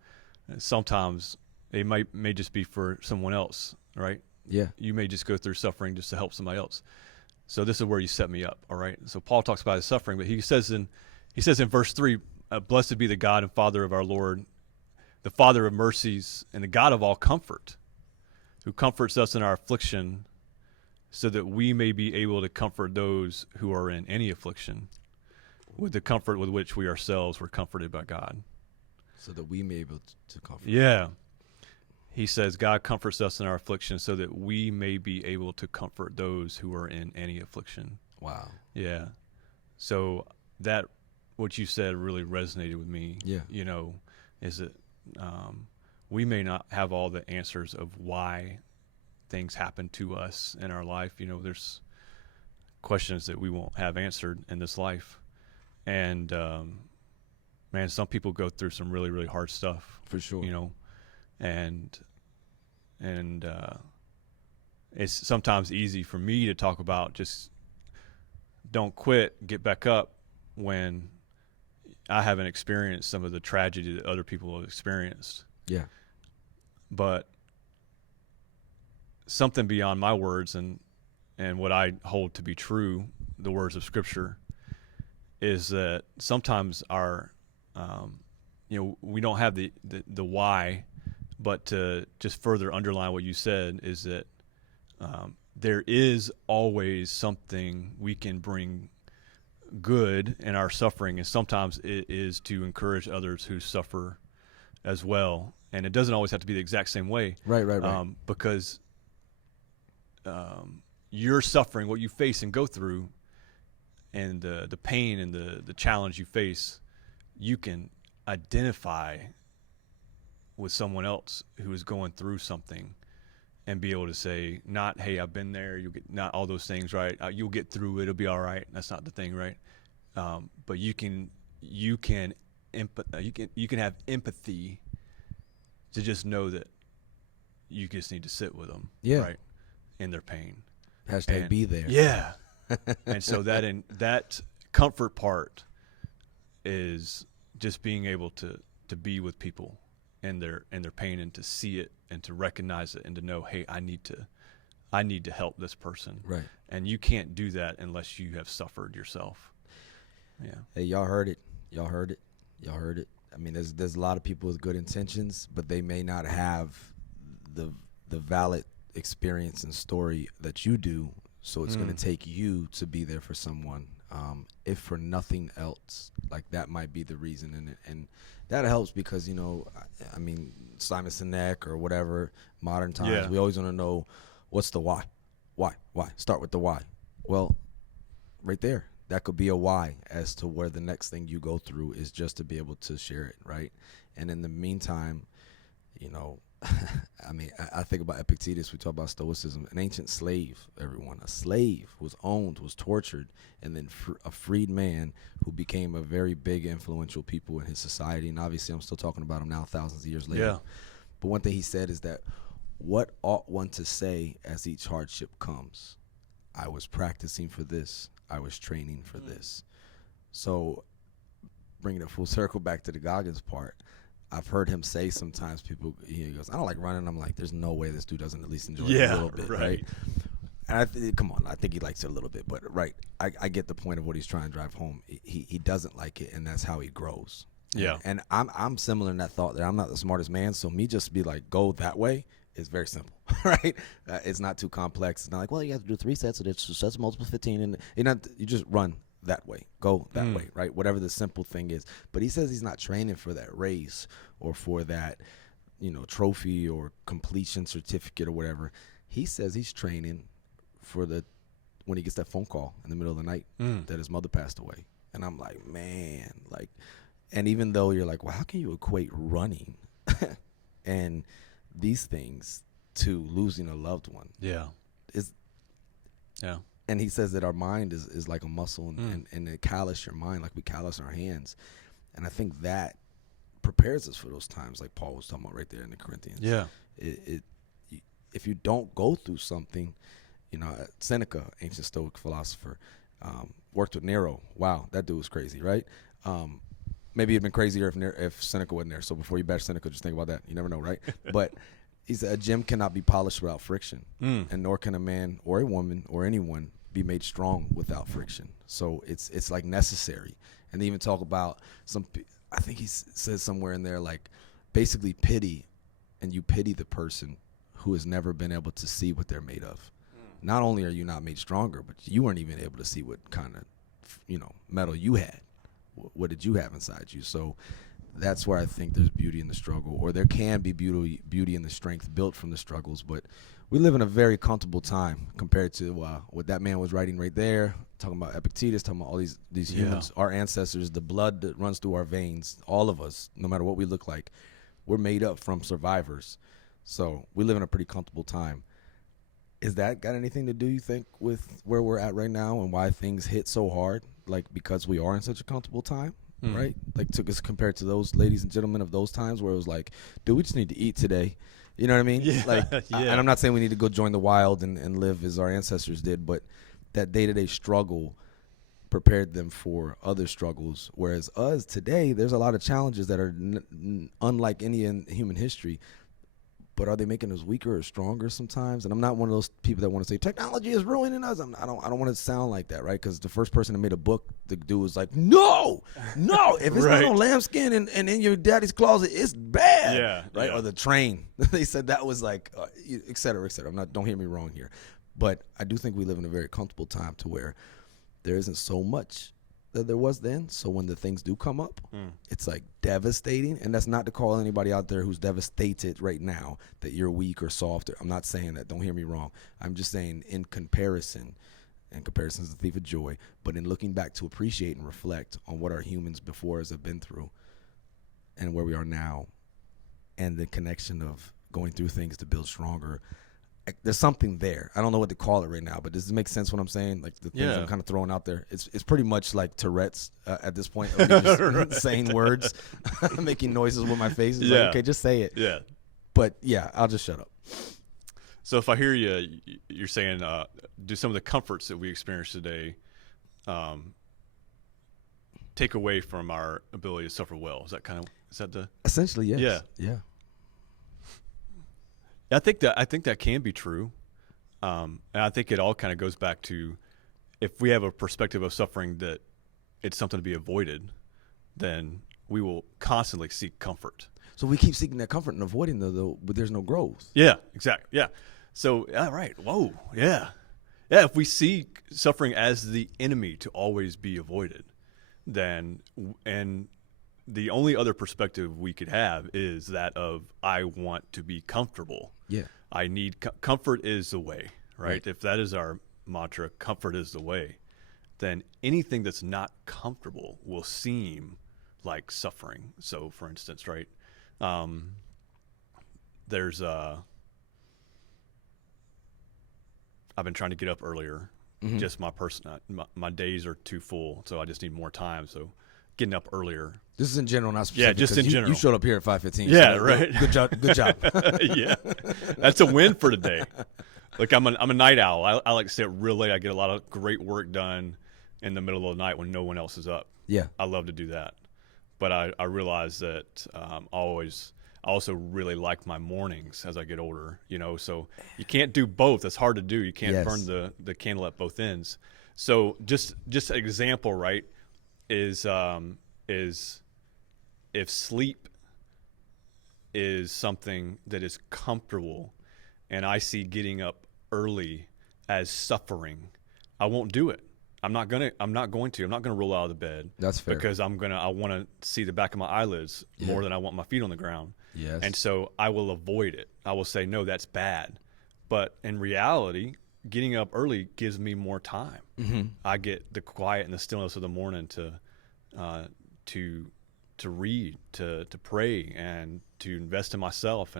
sometimes it may just be for someone else, right? Yeah. You may just go through suffering just to help somebody else. So this is where you set me up, all right? So Paul talks about his suffering, but he says in verse 3, blessed be the God and Father of our Lord, the Father of mercies and the God of all comfort, who comforts us in our affliction, so that we may be able to comfort those who are in any affliction with the comfort with which we ourselves were comforted by God. So that we may be able to comfort. Yeah. He says God comforts us in our affliction so that we may be able to comfort those who are in any affliction. Wow. Yeah. So that, what you said really resonated with me. Yeah. Is that we may not have all the answers of why things happen to us in our life. There's questions that we won't have answered in this life. And, man, some people go through some really, really hard stuff. For sure. And it's sometimes easy for me to talk about just don't quit, get back up, when I haven't experienced some of the tragedy that other people have experienced. Yeah. But something beyond my words and what I hold to be true, the words of Scripture, is that sometimes our, we don't have the why, but to just further underline what you said is that there is always something we can bring good in our suffering, and sometimes it is to encourage others who suffer as well. And it doesn't always have to be the exact same way. Right. Because your suffering, what you face and go through, and the pain and the challenge you face, you can identify with someone else who is going through something and be able to say, not, hey, I've been there, you'll get, not all those things, right? You'll get through it, it'll be all right. That's not the thing, right? But you can have empathy to just know that you just need to sit with them, right, in their pain. Hashtag be there. Yeah. And so that comfort part is just being able to be with people in their pain, and to see it and to recognize it and to know, hey, I need to help this person. Right. And you can't do that unless you have suffered yourself. Yeah. Hey, y'all heard it. I mean, there's a lot of people with good intentions, but they may not have the valid experience and story that you do. So it's going to take you to be there for someone, if for nothing else. Like, that might be the reason, and that helps because, I mean, Simon Sinek or whatever, modern times, we always want to know, what's the why? Why? Start with the why. Well, right there, that could be a why as to where the next thing you go through is, just to be able to share it, right? And in the meantime, I mean, I think about Epictetus. We talk about Stoicism. An ancient slave, everyone. A slave was owned, was tortured, and then a freed man who became a very big, influential people in his society. And obviously, I'm still talking about him now, thousands of years later. Yeah. But one thing he said is that, what ought one to say as each hardship comes? I was practicing for this. I was training for this. So, bringing it full circle back to the Goggins part, I've heard him say sometimes, he goes, I don't like running. I'm like, there's no way this dude doesn't at least enjoy it a little bit, right? And come on, I think he likes it a little bit, but I get the point of what he's trying to drive home. He doesn't like it, and that's how he grows. Yeah. And I'm similar in that thought that I'm not the smartest man, so me just be like, go that way is very simple, right? It's not too complex. It's not like, well, you have to do 3 sets, so there's sets multiple 15, and you just run that way, go that way, right? Whatever the simple thing is. But he says he's not training for that race or for that, trophy or completion certificate or whatever. He says he's training for when he gets that phone call in the middle of the night that his mother passed away. And I'm like, man, like, And even though you're like, well, how can you equate running and these things to losing a loved one? Yeah. Is Yeah. And he says that our mind is like a muscle, and it callous your mind like we callous our hands. And I think that prepares us for those times like Paul was talking about right there in the Corinthians. Yeah. If you don't go through something, Seneca, ancient Stoic philosopher, worked with Nero. Wow, that dude was crazy, right? Maybe it'd been crazier if Seneca wasn't there. So before you bash Seneca, just think about that. You never know, right? But he said a gem cannot be polished without friction, and nor can a man or a woman or anyone be made strong without friction. So it's like necessary. And they even talk about I think he says somewhere in there, like, basically pity, and you pity the person who has never been able to see what they're made of. Not only are you not made stronger, but you weren't even able to see what kind of, metal you had. What did you have inside you? So that's where I think there's beauty in the struggle, or there can be beauty in the strength built from the struggles. But we live in a very comfortable time compared to what that man was writing right there, talking about Epictetus, talking about all these humans, our ancestors, the blood that runs through our veins, all of us, no matter what we look like, we're made up from survivors. So we live in a pretty comfortable time. Is that got anything to do, you think, with where we're at right now and why things hit so hard? Like, because we are in such a comfortable time, right? Like, compared to those ladies and gentlemen of those times where it was like, dude, we just need to eat today. You know what I mean? Yeah, like, yeah. And I'm not saying we need to go join the wild and live as our ancestors did, but that day-to-day struggle prepared them for other struggles. Whereas us today, there's a lot of challenges that are unlike any in human history. But are they making us weaker or stronger sometimes? And I'm not one of those people that want to say technology is ruining us. I don't want to sound like that, right? Because the first person that made a book, the dude was like, no, if it's not on lambskin and in your daddy's closet, it's bad, right? Yeah. Or the train, they said that was like, et cetera, et cetera. Don't hear me wrong here, but I do think we live in a very comfortable time to where there isn't so much that there was then. So when the things do come up, it's like devastating. And that's not to call anybody out there who's devastated right now that you're weak or soft. I'm not saying that. Don't hear me wrong. I'm just saying in comparison, and comparison is the thief of joy, but in looking back to appreciate and reflect on what our humans before us have been through and where we are now, and the connection of going through things to build stronger, there's something there. I don't know what to call it right now, but does it make sense what I'm saying? Like the things I'm kind of throwing out there. It's pretty much like Tourette's at this point. Of me just saying words, making noises with my face. It's like, okay, just say it. Yeah. But yeah, I'll just shut up. So if I hear you, you're saying do some of the comforts that we experience today take away from our ability to suffer well? Is that the Essentially, yes. Yeah. I think that can be true, and I think it all kind of goes back to if we have a perspective of suffering that it's something to be avoided, then we will constantly seek comfort. So we keep seeking that comfort and avoiding though, but there's no growth. Yeah, exactly. Yeah. So right. Whoa. Yeah. Yeah. If we see suffering as the enemy to always be avoided, then and the only other perspective we could have is that of I want to be comfortable. Yeah. I need comfort is the way, right? If that is our mantra, comfort is the way, then anything that's not comfortable will seem like suffering. So, for instance, right, there's I've been trying to get up earlier. Just my days are too full, so I just need more time. So getting up earlier. This is in general, not specific. Yeah, just in general. You showed up here at 5:15. Yeah, so right. Good job. Yeah, that's a win for today. Like I'm a night owl. I like to stay up real late. I get a lot of great work done in the middle of the night when no one else is up. Yeah, I love to do that. But I realize that I also really like my mornings as I get older. So you can't do both. It's hard to do. You can't burn the candle at both ends. So just an example, right, is if sleep is something that is comfortable and I see getting up early as suffering, I won't do it. I'm not going to roll out of the bed. That's fair. Because I want to see the back of my eyelids more than I want my feet on the ground. Yes. And so I will avoid it. I will say, no, that's bad. But in reality, getting up early gives me more time. I get the quiet and the stillness of the morning to read, to pray, and to invest in myself,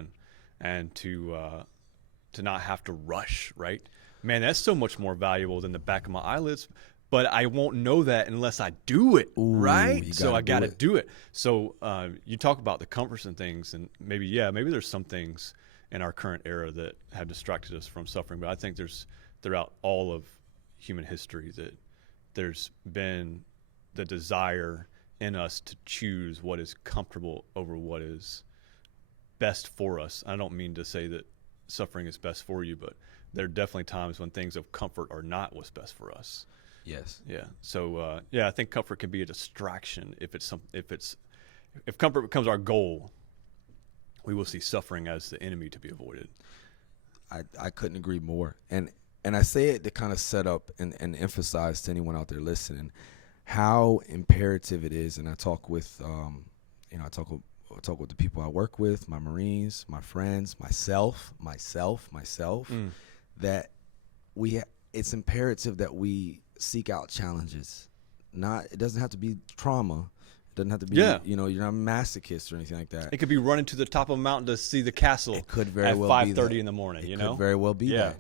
and to not have to rush, right? Man, that's so much more valuable than the back of my eyelids. But I won't know that unless I do it, right? So I got to do it. So you talk about the comforts and things, and maybe there's some things in our current era that have distracted us from suffering. But I think there's throughout all of human history that there's been the desire in us to choose what is comfortable over what is best for us. I don't mean to say that suffering is best for you, but there are definitely times when things of comfort are not what's best for us. Yes. Yeah. So I think comfort can be a distraction if comfort becomes our goal, we will see suffering as the enemy to be avoided. I couldn't agree more. And I say it to kind of set up and emphasize to anyone out there listening how imperative it is. And I talk with I talk with the people I work with, my Marines, my friends, myself, that it's imperative that we seek out challenges. It doesn't have to be trauma. It doesn't have to be, you're not a masochist or anything like that. It could be running to the top of a mountain to see the castle at 5:30 in the morning. It could very well be that.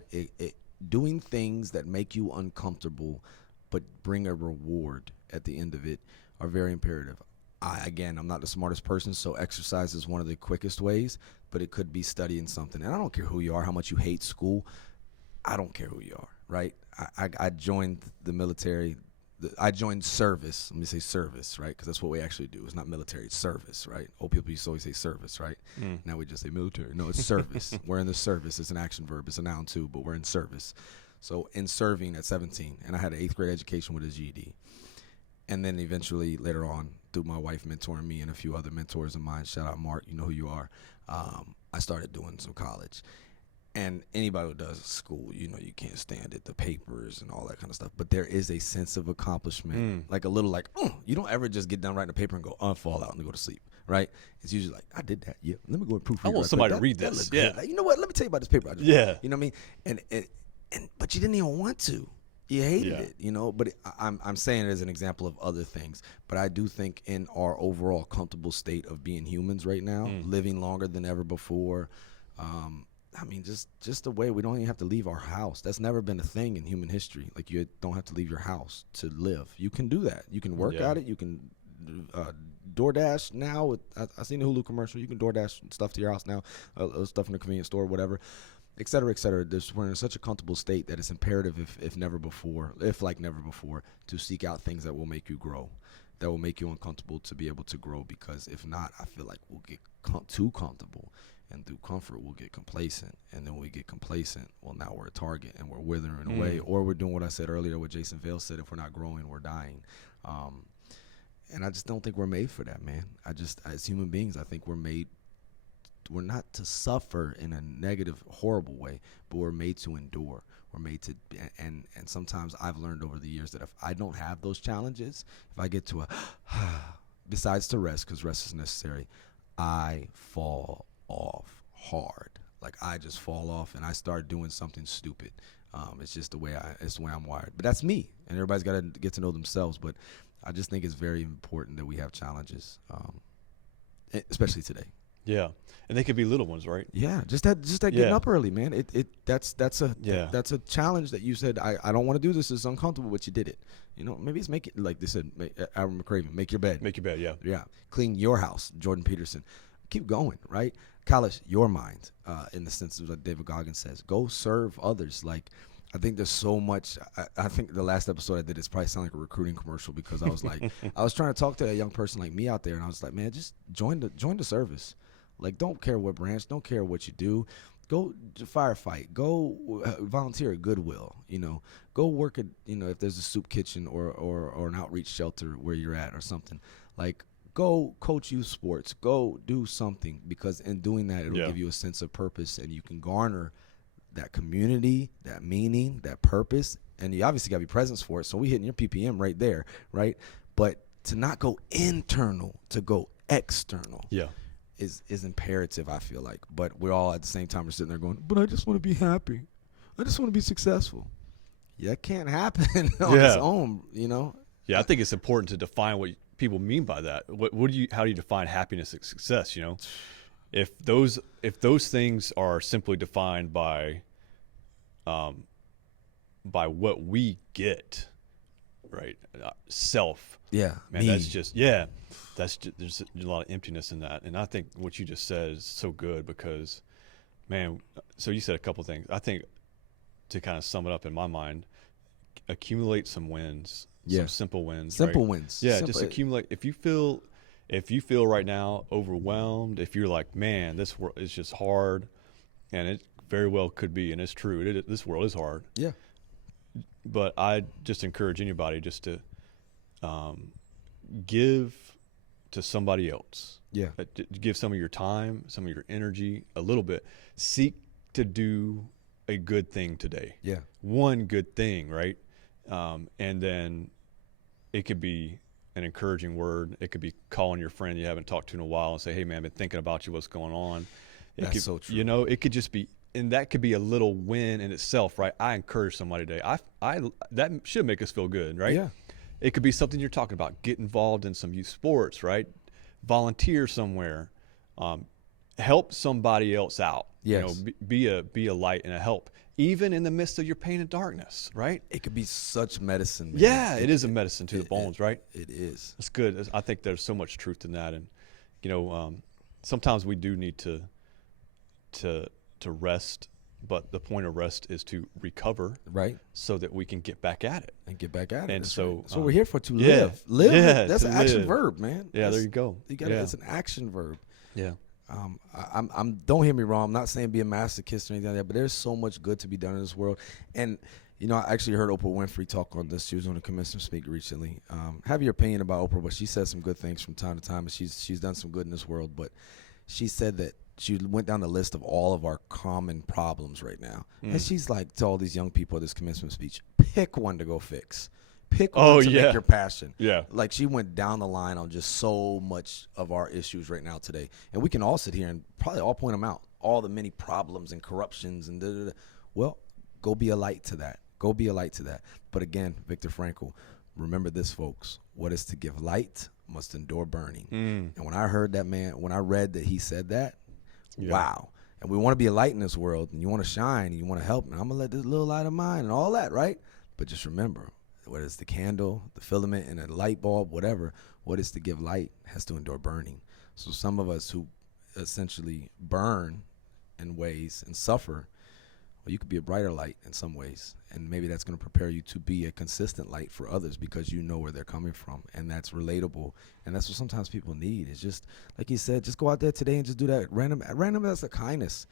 Doing things that make you uncomfortable but bring a reward at the end of it are very imperative. I'm not the smartest person, so exercise is one of the quickest ways, but it could be studying something. And I don't care who you are, how much you hate school. I don't care who you are, right? I joined the military. I joined service. Let me say service, right? Because that's what we actually do. It's not military, it's service, right? Old people used to always say service, right? Now we just say military. No, it's service. We're in the service. It's an action verb. It's a noun too, but we're in service. So in serving at 17, and I had an 8th grade education with a GED. And then eventually later on, through my wife mentoring me and a few other mentors of mine, shout out Mark, you know who you are, I started doing some college. And anybody who does school, you can't stand it, the papers and all that kind of stuff. But there is a sense of accomplishment, like a little you don't ever just get done writing a paper and go, fall out and go to sleep, right? It's usually like, I did that, yeah. Let me go and proofread. I want somebody to read this, yeah. Like, you know what? Let me tell you about this paper I just wrote. You know what I mean? But you didn't even want to. You hated it, But I'm saying it as an example of other things. But I do think in our overall comfortable state of being humans right now, living longer than ever before, just the way we don't even have to leave our house. That's never been a thing in human history. Like, you don't have to leave your house to live. You can do that. You can work at it. You can DoorDash now. I seen the Hulu commercial. You can DoorDash stuff to your house now, stuff in the convenience store, whatever. Et cetera, et cetera. We're in such a comfortable state that it's imperative, if never before, to seek out things that will make you grow, that will make you uncomfortable to be able to grow. Because if not, I feel like we'll get too comfortable, and through comfort we'll get complacent, and then when we get complacent, well, now we're a target and we're withering away, or we're doing what I said earlier, what Jason Vale said: if we're not growing, we're dying. And I just don't think we're made for that, man. As human beings, I think we're not to suffer in a negative, horrible way, but we're made to endure. We're made to, and sometimes I've learned over the years that if I don't have those challenges, if I get to besides to rest, because rest is necessary, I fall off hard. Like, I just fall off and I start doing something stupid. It's just the way I'm wired. But that's me, and everybody's got to get to know themselves. But I just think it's very important that we have challenges, especially today. Yeah, and they could be little ones, right? Yeah, just that getting up early, man. That's a challenge that you said, I don't want to do this. It's uncomfortable, but you did it. Maybe it's make it, like they said, Aaron McCraven, make your bed. Make your bed, yeah. Yeah, clean your house, Jordan Peterson. Keep going, right? Polish your mind, in the sense of what David Goggins says. Go serve others. Like, I think there's so much. I think the last episode I did, it's probably sound like a recruiting commercial, because I was like, I was trying to talk to a young person like me out there, and I was like, man, just join the service. Like, don't care what branch, don't care what you do. Go firefight. Go volunteer at Goodwill. Go work at, if there's a soup kitchen or an outreach shelter where you're at or something. Like, go coach youth sports. Go do something, because in doing that, it'll give you a sense of purpose, and you can garner that community, that meaning, that purpose. And you obviously got to be present for it. So we hitting your PPM right there, right? But to not go internal, to go external. Yeah. Is imperative, I feel like. But we're all at the same time, we're sitting there going, but I just want to be happy. I just want to be successful. Yeah, it can't happen on its own, Yeah, I think it's important to define people mean by that. How do you define happiness and success? If those things are simply defined by what we get, right? Self. Yeah. Man, me. there's a lot of emptiness in that. And I think what you just said is so good because, man, so you said a couple things. I think to kind of sum it up in my mind, accumulate some wins, some simple wins. Simple wins. Yeah, just accumulate. If you feel right now overwhelmed, if you're like, man, this world is just hard, and it very well could be, and it's true, this world is hard. Yeah. But I just encourage anybody just to give to somebody else. Yeah. Give some of your time, some of your energy, a little bit. Seek to do a good thing today. Yeah. One good thing, right? And then it could be an encouraging word. It could be calling your friend you haven't talked to in a while and say, hey, man, I've been thinking about you. What's going on? That's so true. It could just be, and that could be a little win in itself, right? I encourage somebody today. That should make us feel good, right? Yeah. It could be something you're talking about. Get involved in some youth sports, right? Volunteer somewhere. Help somebody else out. Yes. Be a light and a help, even in the midst of your pain and darkness, right? It could be such medicine. Man. Yeah, it is a medicine to the bones, right? It is. It's good. I think there's so much truth in that, and sometimes we do need to rest, but the point of rest is to recover, right? So that we can get back at it. And get back at it. And that's so, right. That's what we're here for, to yeah, live. Yeah, that's an action live. verb, man. Yeah, there you go. It's an action verb. Yeah. I'm don't hear me wrong. I'm not saying be a masochist or anything like that, but there's so much good to be done in this world. And I actually heard Oprah Winfrey talk on this. She was on the commencement speak recently. Have your opinion about Oprah, but she says some good things from time to time, and she's done some good in this world. But she said that she went down the list of all of our common problems right now, and she's like to all these young people at this commencement speech, pick one to go fix. Pick one to make your passion. Yeah. Like she went down the line on just so much of our issues right now today. And we can all sit here and probably all point them out. All the many problems and corruptions and da-da-da. Well, go be a light to that. Go be a light to that. But again, Viktor Frankl, remember this, folks. What is to give light must endure burning. And when I heard that, man, when I read that he said that, wow. And we want to be a light in this world, and you want to shine, and you want to help. And I'm going to let this little light of mine and all that, right? But just remember, whether it's the candle, the filament, and a light bulb, whatever, what is to give light has to endure burning. So some of us who essentially burn in ways and suffer, well, you could be a brighter light in some ways. And maybe that's going to prepare you to be a consistent light for others because you know where they're coming from. And that's relatable. And that's what sometimes people need. It's just, like you said, just go out there today and just do that random acts of kindness.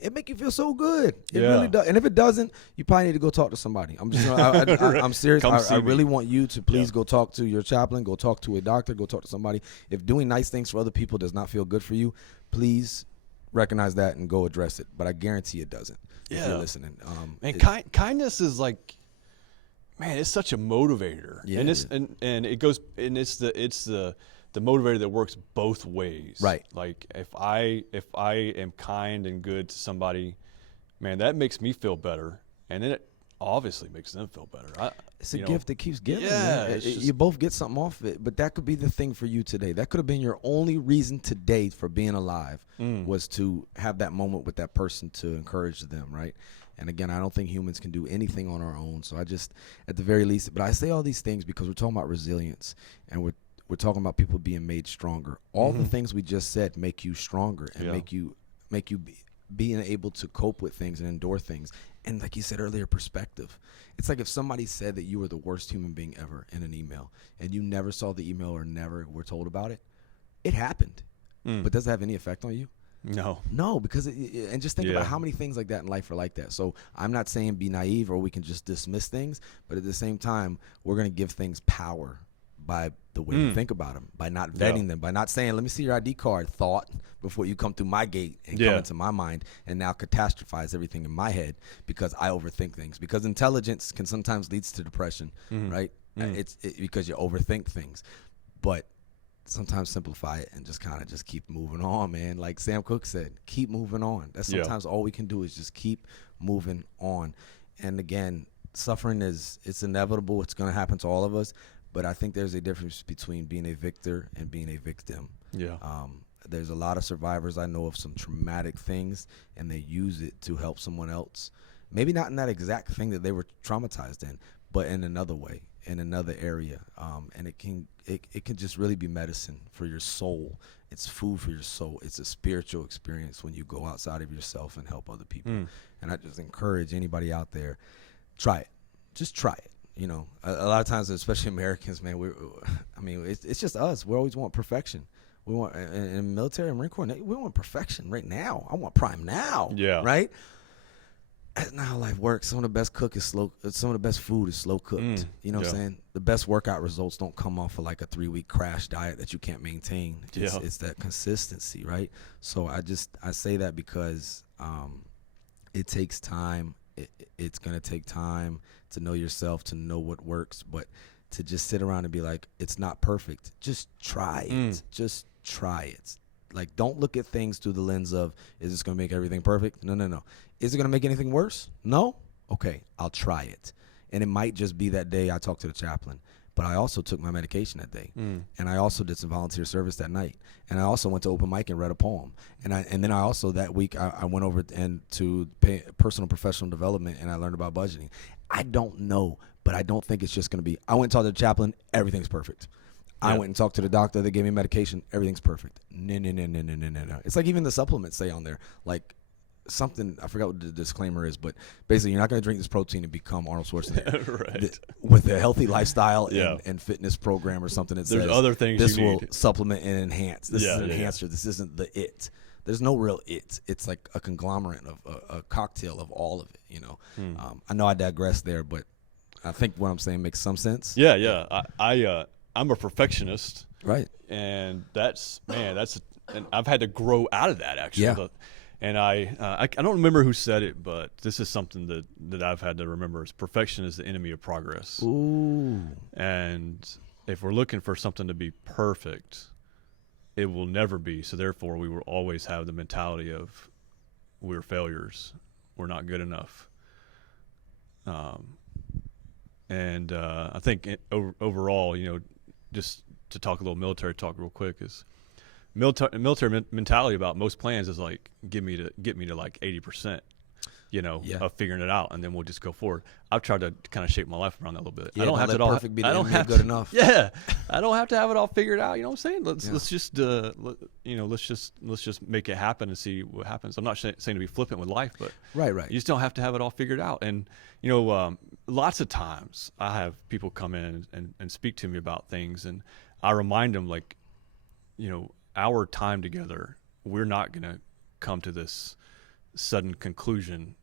It make you feel so good. It really does. And if it doesn't, you probably need to go talk to somebody. I'm just, I'm serious. I really want you to please go talk to your chaplain, go talk to a doctor, go talk to somebody. If doing nice things for other people does not feel good for you, please recognize that and go address it. But I guarantee it doesn't. Yeah. If you're listening. And kindness is like, man, it's such a motivator. Yeah. And it goes, and it's the motivator that works both ways. Right. Like if I am kind and good to somebody, man, that makes me feel better, and then it obviously makes them feel better. It's a gift that keeps giving. Yeah, man. You both get something off of it, but that could be the thing for you today. That could have been your only reason today for being alive was to have that moment with that person to encourage them, right? And again, I don't think humans can do anything on our own. So I just, at the very least, but I say all these things because we're talking about resilience, and we're talking about people being made stronger. All the things we just said make you stronger and make you being able to cope with things and endure things. And like you said earlier, perspective. It's like if somebody said that you were the worst human being ever in an email and you never saw the email or never were told about it, it happened. But does it have any effect on you? No, because and just think about how many things like that in life are like that. So I'm not saying be naive or we can just dismiss things, but at the same time, we're going to give things power by the way we think about them, by not vetting them, by not saying, let me see your ID card, thought, before you come through my gate and come into my mind and now catastrophize everything in my head because I overthink things. Because intelligence can sometimes lead to depression, right? It's because you overthink things. But sometimes simplify it and just kind of just keep moving on, man. Like Sam Cooke said, keep moving on. That's sometimes all we can do is just keep moving on. And again, suffering it's inevitable. It's going to happen to all of us. but I think there's a difference between being a victor and being a victim. Yeah. There's a lot of survivors I know of some traumatic things, and they use it to help someone else. Maybe not in that exact thing that they were traumatized in, but in another way, in another area. And it can just really be medicine for your soul. It's food for your soul. It's a spiritual experience when you go outside of yourself and help other people. And I just encourage anybody out there, try it. Just try it. You know, a lot of times, especially Americans, man, it's just us. We always want perfection. We want, in the military and Marine Corps, we want perfection right now. I want prime now. Yeah. Right? That's not how life works. Some of the best some of the best food is slow cooked. You know what I'm saying? The best workout results don't come off of like a 3-week crash diet that you can't maintain. It's that consistency, right? So I say that because it takes time. It's going to take time to know yourself, to know what works, but to just sit around and be like, it's not perfect. Just try it. Just try it. Like, don't look at things through the lens of, is this going to make everything perfect? No. Is it going to make anything worse? No? Okay, I'll try it. And it might just be that day I talked to the chaplain, but I also took my medication that day. And I also did some volunteer service that night. And I also went to open mic and read a poem. And then I also, that week, I went over to personal professional development, and I learned about budgeting. I don't know, but I don't think it's just going to be, I went and talked to the chaplain, everything's perfect. I went and talked to the doctor. They gave me medication. Everything's perfect. No. It's like even the supplements say on there, like something, I forgot what the disclaimer is, but basically you're not going to drink this protein and become Arnold Schwarzenegger. Right. With a healthy lifestyle and fitness program or something that There's says other things this you will need. supplement and enhance. This is an enhancer. This isn't the it. There's no real it. It's like a conglomerate of a cocktail of all of it, you know. I know I digress there, but I think what I'm saying makes some sense. Yeah. I'm a perfectionist, right? And and I've had to grow out of that actually. Yeah. And I don't remember who said it, but this is something that I've had to remember: is perfection is the enemy of progress. Ooh. And if we're looking for something to be perfect, it will never be. So therefore, we will always have the mentality of we're failures, we're not good enough. I think overall, you know, just to talk a little military talk real quick, is military mentality about most plans is like, get me to like 80%, you know, of figuring it out, and then we'll just go forward. I've tried to kind of shape my life around that a little bit. Yeah, I don't have to all perfect be the I don't enemy of have good enough. Yeah, I don't have to have it all figured out. You know what I'm saying? Let's just let's just make it happen and see what happens. I'm not saying to be flippant with life, but right. You just don't have to have it all figured out. And you know, lots of times I have people come in and speak to me about things, and I remind them, like, you know, our time together, we're not going to come to this sudden conclusion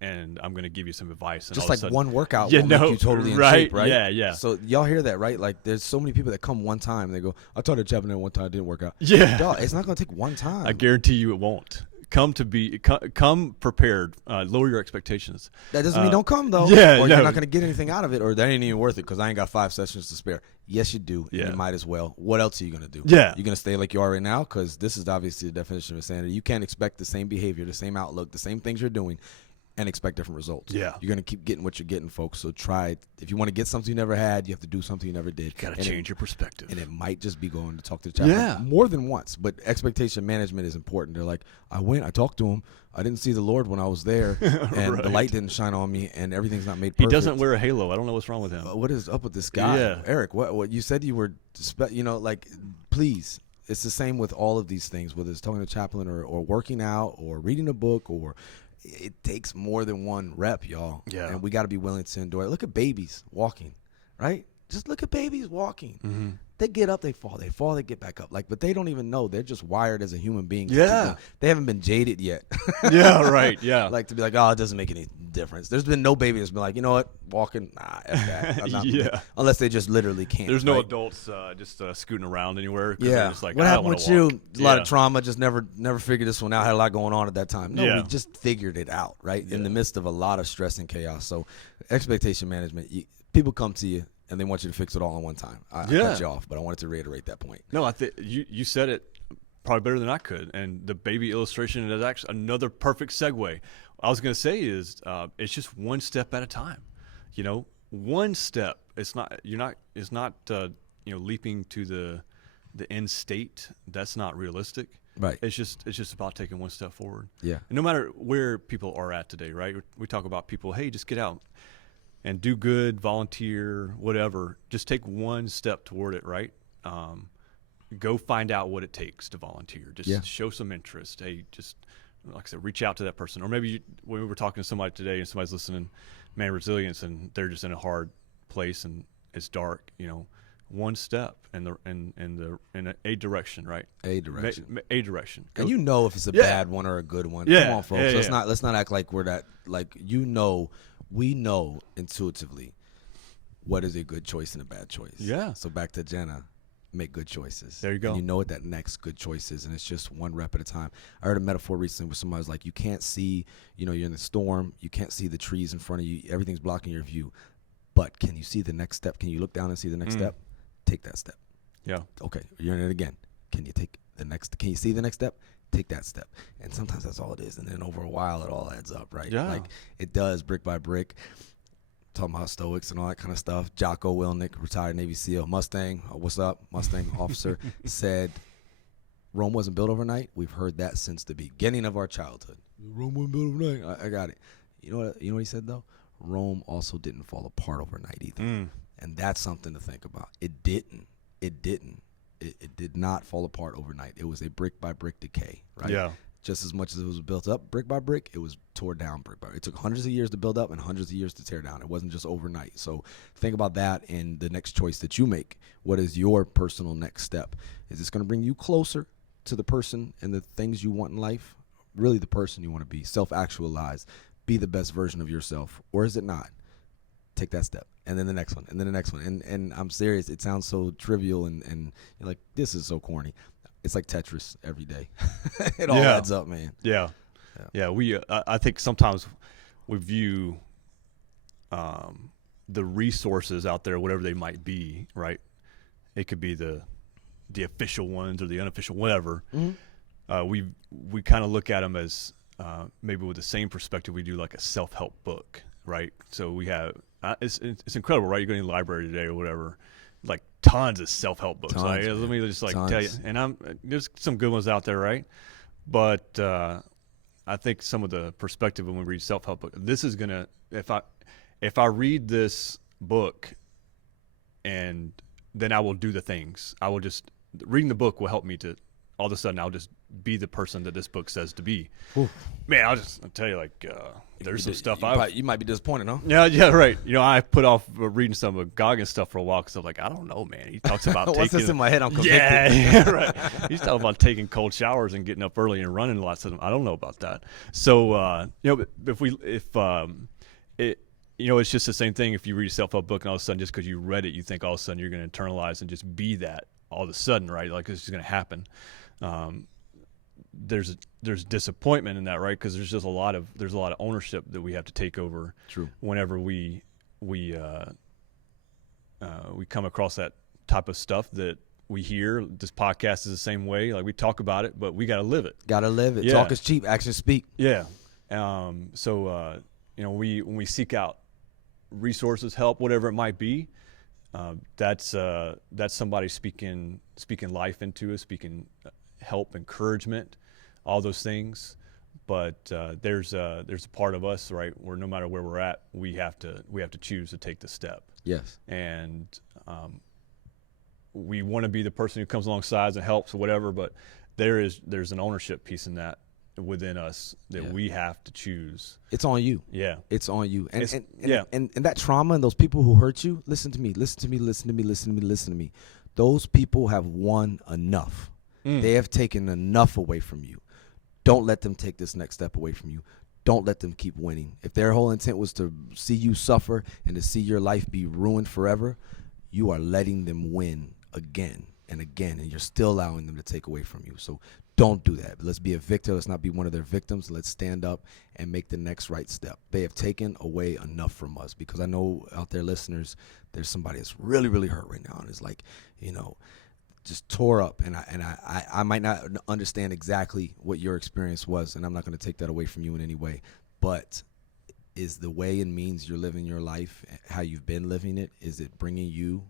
and I'm going to give you some advice. And just all like of a sudden, one workout will make you totally in shape, right? Yeah. So y'all hear that, right? Like, there's so many people that come one time and they go, I taught a Japanese one time, it didn't work out. Yeah. Dog, it's not going to take one time. I guarantee you it won't. Come prepared. Lower your expectations. That doesn't mean don't come, though. Yeah, or you're not going to get anything out of it, or that ain't even worth it because I ain't got 5 sessions to spare. Yes, you do. Yeah. And you might as well. What else are you going to do? Yeah. You're going to stay like you are right now? Because this is obviously the definition of insanity. You can't expect the same behavior, the same outlook, the same things you're doing, and expect different results. Yeah. You're going to keep getting what you're getting, folks. So try it. If you want to get something you never had, you have to do something you never did. You got to change your perspective. And it might just be going to talk to the chaplain more than once. But expectation management is important. They're like, I talked to him. I didn't see the Lord when I was there, and the light didn't shine on me, and everything's not made perfect. He doesn't wear a halo. I don't know what's wrong with him. What is up with this guy? Yeah. Eric, what you said you were, like, please. It's the same with all of these things, whether it's talking to a chaplain or working out or reading a book, or it takes more than one rep, y'all. Yeah. And we got to be willing to endure it. Look at babies walking, right? Just look at babies walking. Mm-hmm. They get up, they fall, they get back up. Like, but they don't even know. They're just wired as a human being. Yeah. They haven't been jaded yet. Yeah, right. Yeah. Like, to be like, oh, it doesn't make any difference. There's been no baby that's been like, you know what, walking, F that. I'm not unless they just literally can't. There's no right? adults just scooting around anywhere. Yeah. Just like, what happened with you? A lot of trauma. Just never figured this one out. Had a lot going on at that time. No, we just figured it out, right? In the midst of a lot of stress and chaos. So expectation management, people come to you and they want you to fix it all in one time. I cut you off, but I wanted to reiterate that point. No, I think you said it probably better than I could. And the baby illustration is actually another perfect segue. I was going to say is it's just one step at a time. You know, one step it's not leaping to the end state. That's not realistic. Right. It's just about taking one step forward. Yeah. And no matter where people are at today, right? We talk about people, hey, just get out and do good, volunteer, whatever. Just take one step toward it, right? Go find out what it takes to volunteer. Just show some interest. Hey, just like I said, reach out to that person. Or maybe when we were talking to somebody today and somebody's listening, man, resilience, and they're just in a hard place and it's dark, one step in a direction, right? A direction. A direction. And if it's a bad one or a good one. Yeah. Come on, folks. Yeah, Let's not act like we're that. Like we know intuitively what is a good choice and a bad choice. Yeah. So back to Jenna, make good choices. There you go. And you know what that next good choice is, and it's just one rep at a time. I heard a metaphor recently where somebody was like, you can't see, you're in the storm, you can't see the trees in front of you, everything's blocking your view. But can you see the next step? Can you look down and see the next step? Take that step. Yeah. Okay, you're in it again. Can you see the next step? Take that step. And sometimes that's all it is. And then over a while, it all adds up, right? Yeah. Like it does brick by brick. Talking about stoics and all that kind of stuff. Jocko Willink, retired Navy SEAL, Mustang, what's up? Mustang officer said, Rome wasn't built overnight. We've heard that since the beginning of our childhood. Rome wasn't built overnight. I got it. You know what he said, though? Rome also didn't fall apart overnight either. And that's something to think about. It didn't. It did not fall apart overnight. It was a brick by brick decay, right? Yeah. Just as much as it was built up brick by brick, it was tore down brick by brick. It took hundreds of years to build up and hundreds of years to tear down. It wasn't just overnight. So think about that in the next choice that you make. What is your personal next step? Is this going to bring you closer to the person and the things you want in life? Really the person you want to be, self-actualize, be the best version of yourself, or is it not? Take that step, and then the next one, and then the next one. And I'm serious. It sounds so trivial, and you're like, this is so corny. It's like Tetris every day. It all adds up, man. Yeah. I think sometimes we view the resources out there, whatever they might be, right? It could be the official ones or the unofficial, whatever. We kind of look at them as maybe with the same perspective we do like a self-help book, right? So we have it's incredible, right? You go to the library today or whatever, like tons of self-help books. Let me just tell you, and there's some good ones out there, right? But I think some of the perspective when we read self-help book, this is gonna if I read this book, and then I will do the things. I will just reading the book will help me to all of a sudden I'll just be the person that this book says to be. Oof. Man, I'll tell you, like, there's some stuff you might be disappointed, huh? Yeah, right. I put off reading some of Goggins stuff for a while because I'm like, I don't know, man. He talks about once taking. it's in my head, I'm convicted. Yeah, right. He's talking about taking cold showers and getting up early and running lots of them. I don't know about that. So, it's just the same thing. If you read a self-help book and all of a sudden, just because you read it, you think all of a sudden you're going to internalize and just be that all of a sudden, right? Like it's just going to happen. There's disappointment in that, right? Because there's a lot of ownership that we have to take over. True. Whenever we come across that type of stuff that we hear. This podcast is the same way. Like we talk about it, but we got to live it. Got to live it. Yeah. Talk is cheap. Actions speak. Yeah. When we seek out resources, help, whatever it might be, that's somebody speaking life into us, speaking help, encouragement, all those things. But there's a part of us, right, where no matter where we're at, we have to choose to take the step. Yes. And we want to be the person who comes alongside and helps or whatever, but there's an ownership piece in that within us that we have to choose. It's on you. Yeah. It's on you. And that trauma and those people who hurt you, listen to me. Those people have won enough. They have taken enough away from you. Don't let them take this next step away from you. Don't let them keep winning. If their whole intent was to see you suffer and to see your life be ruined forever, you are letting them win again and again, and you're still allowing them to take away from you. So don't do that. Let's be a victor. Let's not be one of their victims. Let's stand up and make the next right step. They have taken away enough from us, because I know out there, listeners, there's somebody that's really, really hurt right now and is like, just tore up. And I might not understand exactly what your experience was, and I'm not going to take that away from you in any way. But is the way and means you're living your life, how you've been living it, is it bringing you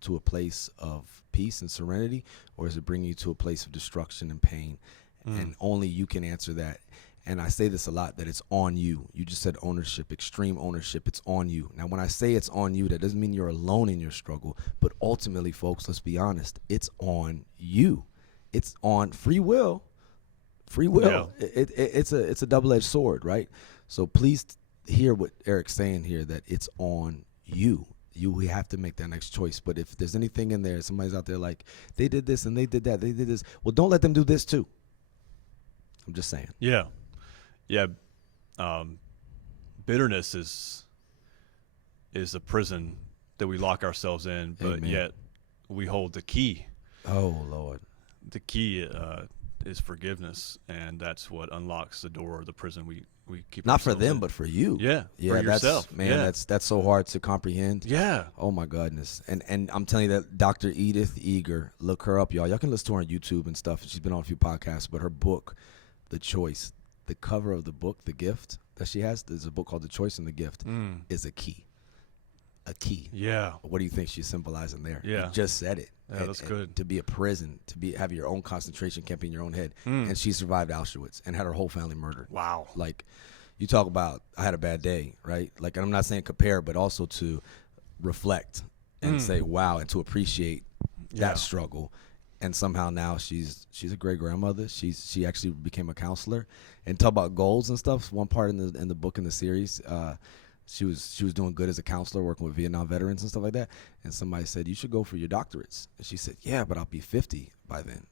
to a place of peace and serenity, or is it bringing you to a place of destruction and pain? And only you can answer that. And I say this a lot, that it's on you. You just said ownership, extreme ownership. It's on you. Now, when I say it's on you, that doesn't mean you're alone in your struggle. But ultimately, folks, let's be honest, it's on you. It's on free will. Free will. Yeah. It's a double-edged sword, right? So please hear what Eric's saying here, that it's on you. You have to make that next choice. But if there's anything in there, somebody's out there like, they did this and they did that, they did this. Well, don't let them do this too. I'm just saying. Yeah. Yeah. Bitterness is a prison that we lock ourselves in, but Amen. Yet we hold the key. Oh, Lord. The key is forgiveness, and that's what unlocks the door of the prison we keep. Not for them, in. But for you. Yeah, yeah, for yourself. Man, yeah. that's so hard to comprehend. Yeah. Oh my goodness. And I'm telling you that Dr. Edith Eger, look her up, y'all. Y'all can listen to her on YouTube and stuff. She's been on a few podcasts, but her book, The Choice, the cover of the book, The Gift that she has, there's a book called The Choice and the Gift, is a key. A key. Yeah. What do you think she's symbolizing there? Yeah. You just said it. Yeah, that's good. To be a prison, have your own concentration camp in your own head. And she survived Auschwitz and had her whole family murdered. Wow. Like, you talk about, I had a bad day, right? Like, and I'm not saying compare, but also to reflect and say, wow, and to appreciate that struggle. And somehow now she's a great grandmother. She actually became a counselor. And talk about goals and stuff. One part in the book, in the series, she was doing good as a counselor, working with Vietnam veterans and stuff like that. And somebody said, you should go for your doctorates. And she said, yeah, but I'll be 50 by then.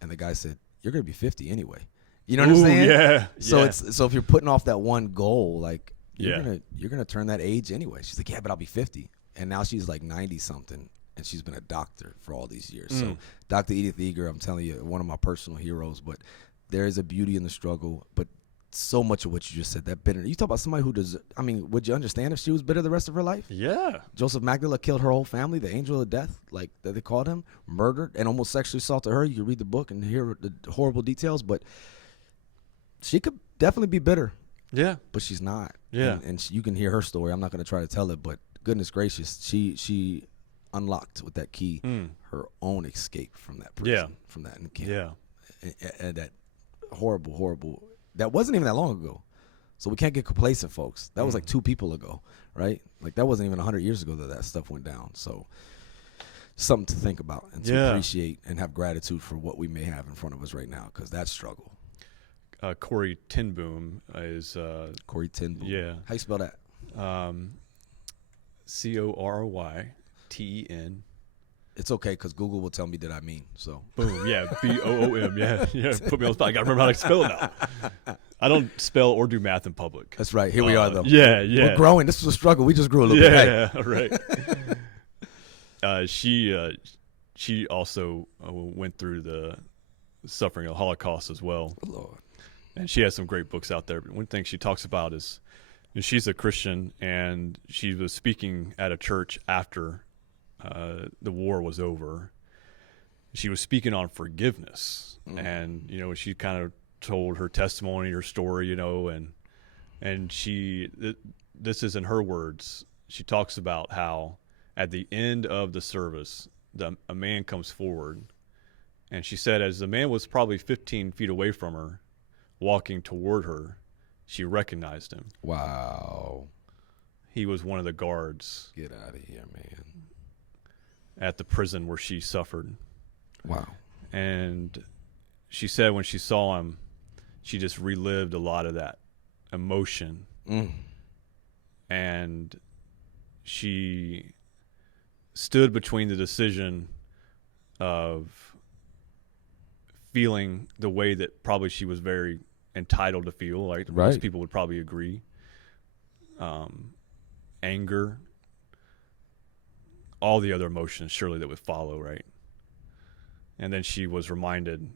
And the guy said, you're going to be 50 anyway. You know what I'm saying? Yeah. So if you're putting off that one goal, like, you're Yeah. gonna turn that age anyway. She's like, yeah, but I'll be 50. And now she's like 90 something, and she's been a doctor for all these years. So Dr. Edith Eger, I'm telling you, one of my personal heroes. But there is a beauty in the struggle. But so much of what you just said, that bitter. You talk about somebody who does. I mean, would you understand if she was bitter the rest of her life? Yeah. Joseph Magdala killed her whole family, the angel of death, like that they called him, murdered and almost sexually assaulted her. You can read the book and hear the horrible details, but she could definitely be bitter. Yeah. But she's not. Yeah. And you can hear her story. I'm not going to try to tell it, but goodness gracious, she unlocked with that key her own escape from that prison, from that camp. Yeah. And that horrible. That wasn't even that long ago. So we can't get complacent, folks. That was like 2 people ago, right? Like, that wasn't even 100 years ago that stuff went down. So something to think about and to appreciate and have gratitude for what we may have in front of us right now, because that struggle. Corey ten Boom is Corey ten Boom. Yeah. How you spell that? CORYTEN. It's okay, because Google will tell me that I mean. So boom. Yeah. BOOM. Yeah. Put me on the spot. I got to remember how to spell it now. I don't spell or do math in public. That's right. Here we are, though. Yeah. We're growing. This was a struggle. We just grew a little bit. Yeah. Right. She also went through the suffering of the Holocaust as well. Lord. And she has some great books out there. But one thing she talks about is, she's a Christian, and she was speaking at a church after the war was over. She was speaking on forgiveness, and she kind of told her testimony, her story, and this is in her words. She talks about how at the end of the service, a man comes forward, and she said, as the man was probably 15 feet away from her, walking toward her, she recognized him. Wow. He was one of the guards. Get out of here, man. At the prison where she suffered. Wow. And she said when she saw him, she just relived a lot of that emotion. And she stood between the decision of feeling the way that probably she was very entitled to feel, like most people would probably agree. Anger, all the other emotions surely that would follow, right? And then she was reminded,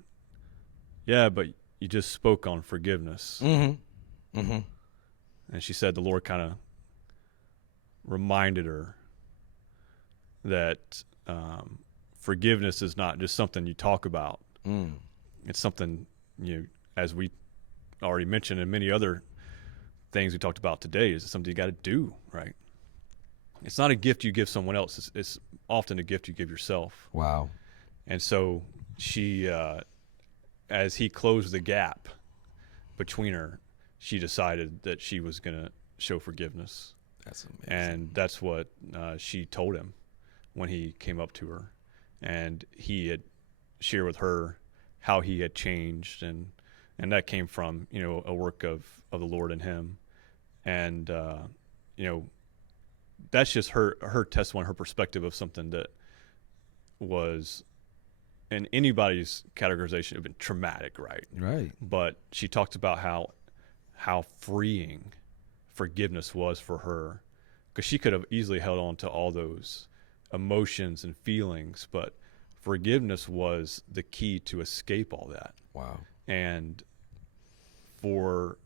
but you just spoke on forgiveness. And she said the Lord kind of reminded her that forgiveness is not just something you talk about. It's something, as we already mentioned in many other things we talked about today is something you got to do, right? It's not a gift you give someone else. It's often a gift you give yourself. Wow. And so she, as he closed the gap between her, she decided that she was going to show forgiveness. That's amazing. And that's what she told him when he came up to her. And he had shared with her how he had changed. And that came from, a work of the Lord in him. And, that's just her testimony, her perspective of something that was, in anybody's categorization, have been traumatic, right? Right. But she talked about how freeing forgiveness was for her, because she could have easily held on to all those emotions and feelings, but forgiveness was the key to escape all that. Wow. And for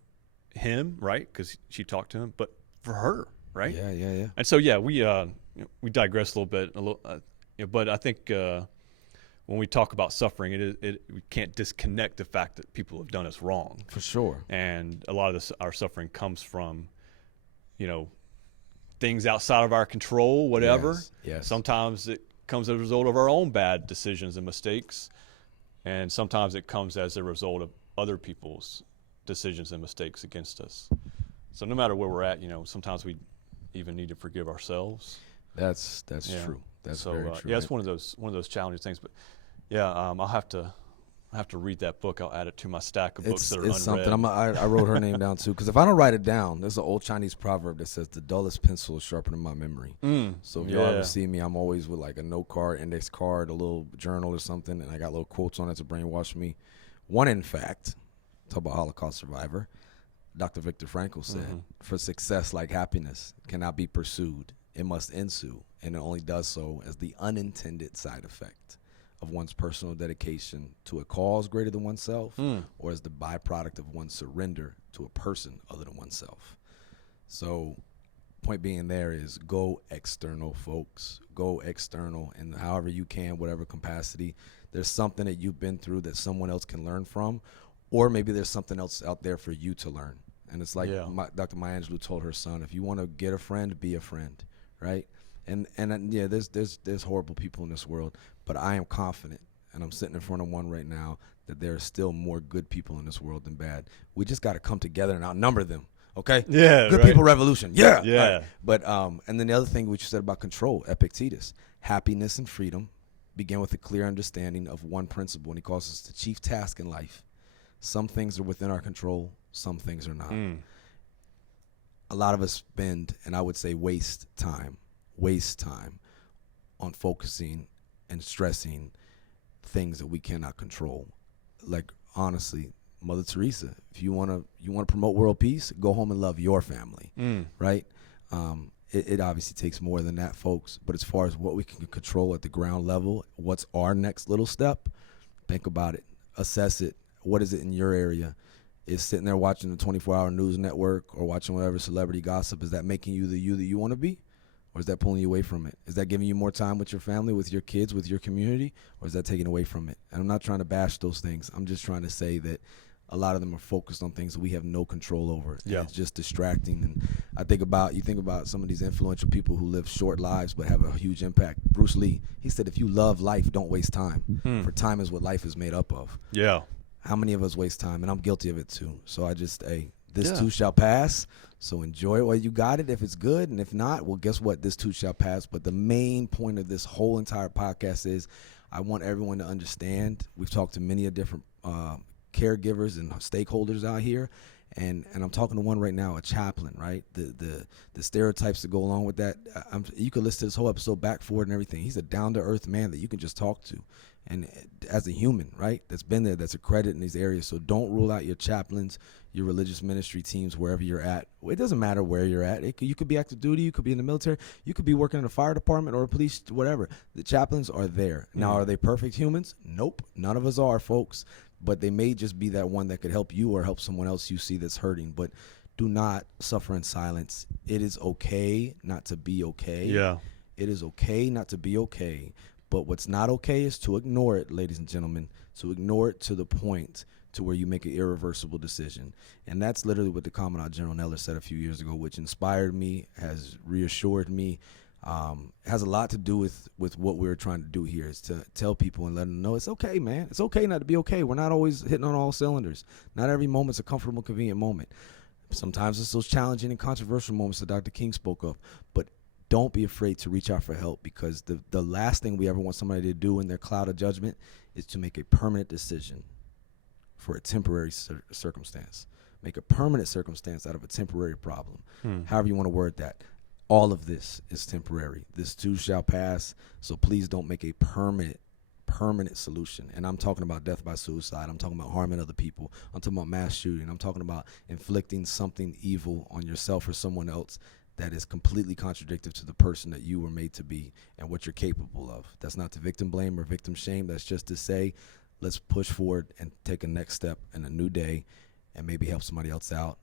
him, right, because she talked to him, but for her, right? Yeah. And so, we digress a little bit, but I think when we talk about suffering, we can't disconnect the fact that people have done us wrong. For sure. And a lot of our suffering comes from, things outside of our control, whatever. Yes. Sometimes it comes as a result of our own bad decisions and mistakes, and sometimes it comes as a result of other people's decisions and mistakes against us. So no matter where we're at, sometimes we even need to forgive ourselves. That's true. That's very true. Yeah, it's one of those challenging things. But I'll have to read that book. I'll add it to my stack of books that are unread. It's something. I wrote her name down too, because if I don't write it down, there's an old Chinese proverb that says the dullest pencil is sharper than my memory. So if y'all ever see me, I'm always with like a note card, index card, a little journal or something, and I got little quotes on it to brainwash me. One, in fact, talk about Holocaust survivor, Dr. Viktor Frankl said, for success like happiness cannot be pursued. It must ensue, and it only does so as the unintended side effect of one's personal dedication to a cause greater than oneself, or as the byproduct of one's surrender to a person other than oneself. So point being there is go external, folks. Go external, and however you can, whatever capacity. There's something that you've been through that someone else can learn from, or maybe there's something else out there for you to learn. And it's like Dr. Maya Angelou told her son, if you want to get a friend, be a friend, right? And there's horrible people in this world, but I am confident, and I'm sitting in front of one right now, that there are still more good people in this world than bad. We just got to come together and outnumber them, okay? Yeah, good right. people revolution, yeah. Right. But and then the other thing which you said about control, Epictetus, happiness and freedom begin with a clear understanding of one principle, and he calls us the chief task in life. Some things are within our control, some things are not. A lot of us spend, and I would say waste time on focusing and stressing things that we cannot control. Like, honestly, Mother Teresa, if you want to promote world peace, go home and love your family, right? It obviously takes more than that, folks. But as far as what we can control at the ground level, what's our next little step? Think about it. Assess it. What is it in your area? Is sitting there watching the 24-hour news network or watching whatever celebrity gossip, is that making you the you that you want to be? Or is that pulling you away from it? Is that giving you more time with your family, with your kids, with your community? Or is that taking away from it? And I'm not trying to bash those things. I'm just trying to say that a lot of them are focused on things that we have no control over. Yeah. It's just distracting. And you think about some of these influential people who live short lives but have a huge impact. Bruce Lee, he said, if you love life, don't waste time. For time is what life is made up of. Yeah. How many of us waste time? And I'm guilty of it too. So this too shall pass. So enjoy it while you got it if it's good. And if not, well, guess what? This too shall pass. But the main point of this whole entire podcast is I want everyone to understand. We've talked to many different caregivers and stakeholders out here. And I'm talking to one right now, a chaplain, right? The stereotypes that go along with that. You could listen to this whole episode back forward and everything. He's a down-to-earth man that you can just talk to. And as a human, right, that's been there, that's accredited in these areas. So don't rule out your chaplains, your religious ministry teams, wherever you're at. It doesn't matter where you're at. You could be active duty. You could be in the military. You could be working in a fire department or a police, whatever. The chaplains are there. Now, are they perfect humans? Nope. None of us are, folks. But they may just be that one that could help you or help someone else you see that's hurting. But do not suffer in silence. It is okay not to be okay. Yeah. It is okay not to be okay. But what's not okay is to ignore it, ladies and gentlemen, to ignore it to the point to where you make an irreversible decision. And that's literally what the Commandant General Neller said a few years ago, which inspired me, has reassured me, has a lot to do with what we're trying to do here, is to tell people and let them know it's okay, man. It's okay not to be okay. We're not always hitting on all cylinders. Not every moment's a comfortable, convenient moment. Sometimes it's those challenging and controversial moments that Dr. King spoke of. But don't be afraid to reach out for help, because the last thing we ever want somebody to do in their cloud of judgment is to make a permanent decision for a temporary circumstance. Make a permanent circumstance out of a temporary problem. However you want to word that. All of this is temporary. This too shall pass. So please don't make a permanent solution. And I'm talking about death by suicide. I'm talking about harming other people. I'm talking about mass shooting. I'm talking about inflicting something evil on yourself or someone else that is completely contradictory to the person that you were made to be and what you're capable of. That's not to victim blame or victim shame. That's just to say, let's push forward and take a next step in a new day and maybe help somebody else out.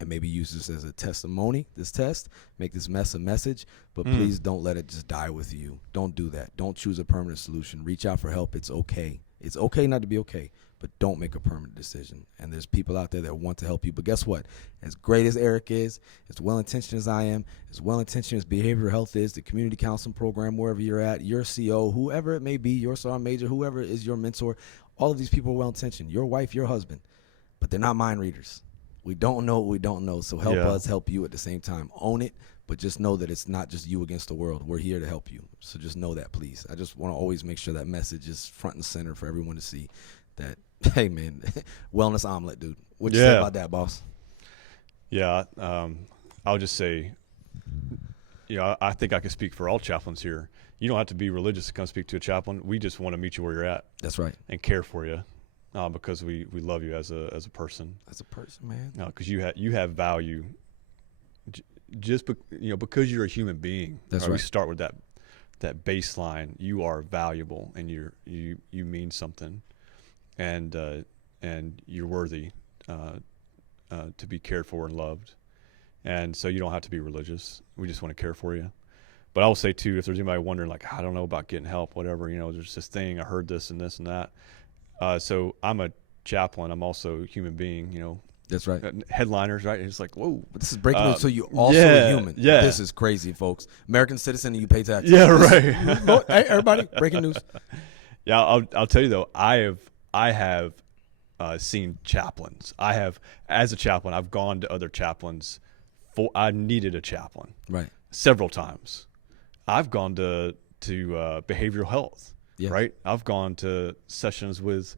And maybe use this as a testimony, this test, make this mess a message, but please don't let it just die with you. Don't do that. Don't choose a permanent solution. Reach out for help. It's okay. It's okay not to be okay, but don't make a permanent decision. And there's people out there that want to help you. But guess what? As great as Eric is, as well-intentioned as I am, as well-intentioned as behavioral health is, the community counseling program, wherever you're at, your CO, whoever it may be, your sergeant major, whoever is your mentor, all of these people are well-intentioned. Your wife, your husband, but they're not mind readers. We don't know what we don't know, so help us help you at the same time. Own it, but just know that it's not just you against the world. We're here to help you, so just know that, please. I just want to always make sure that message is front and center for everyone to see that, hey, man, wellness omelet, dude. What you say about that, boss? Yeah, I'll just say, I think I can speak for all chaplains here. You don't have to be religious to come speak to a chaplain. We just want to meet you where you're at. That's right. And care for you. Because we love you as a person. As a person, man. Because you have value. Just because you're a human being. That's right. We start with that baseline. You are valuable, and you mean something, and you're worthy to be cared for and loved. And so you don't have to be religious. We just want to care for you. But I will say too, if there's anybody wondering, like, I don't know about getting help, whatever, there's this thing, I heard this and this and that. So I'm a chaplain. I'm also a human being, That's right. Headliners, right? It's like, whoa. But this is breaking news, so you're also a human. Yeah. This is crazy, folks. American citizen and you pay taxes. Yeah, right. Hey, everybody, breaking news. Yeah, I'll tell you, though, I have seen chaplains. As a chaplain, I've gone to other chaplains. I needed a chaplain. Right. Several times. I've gone to behavioral health. Yes. Right. I've gone to sessions with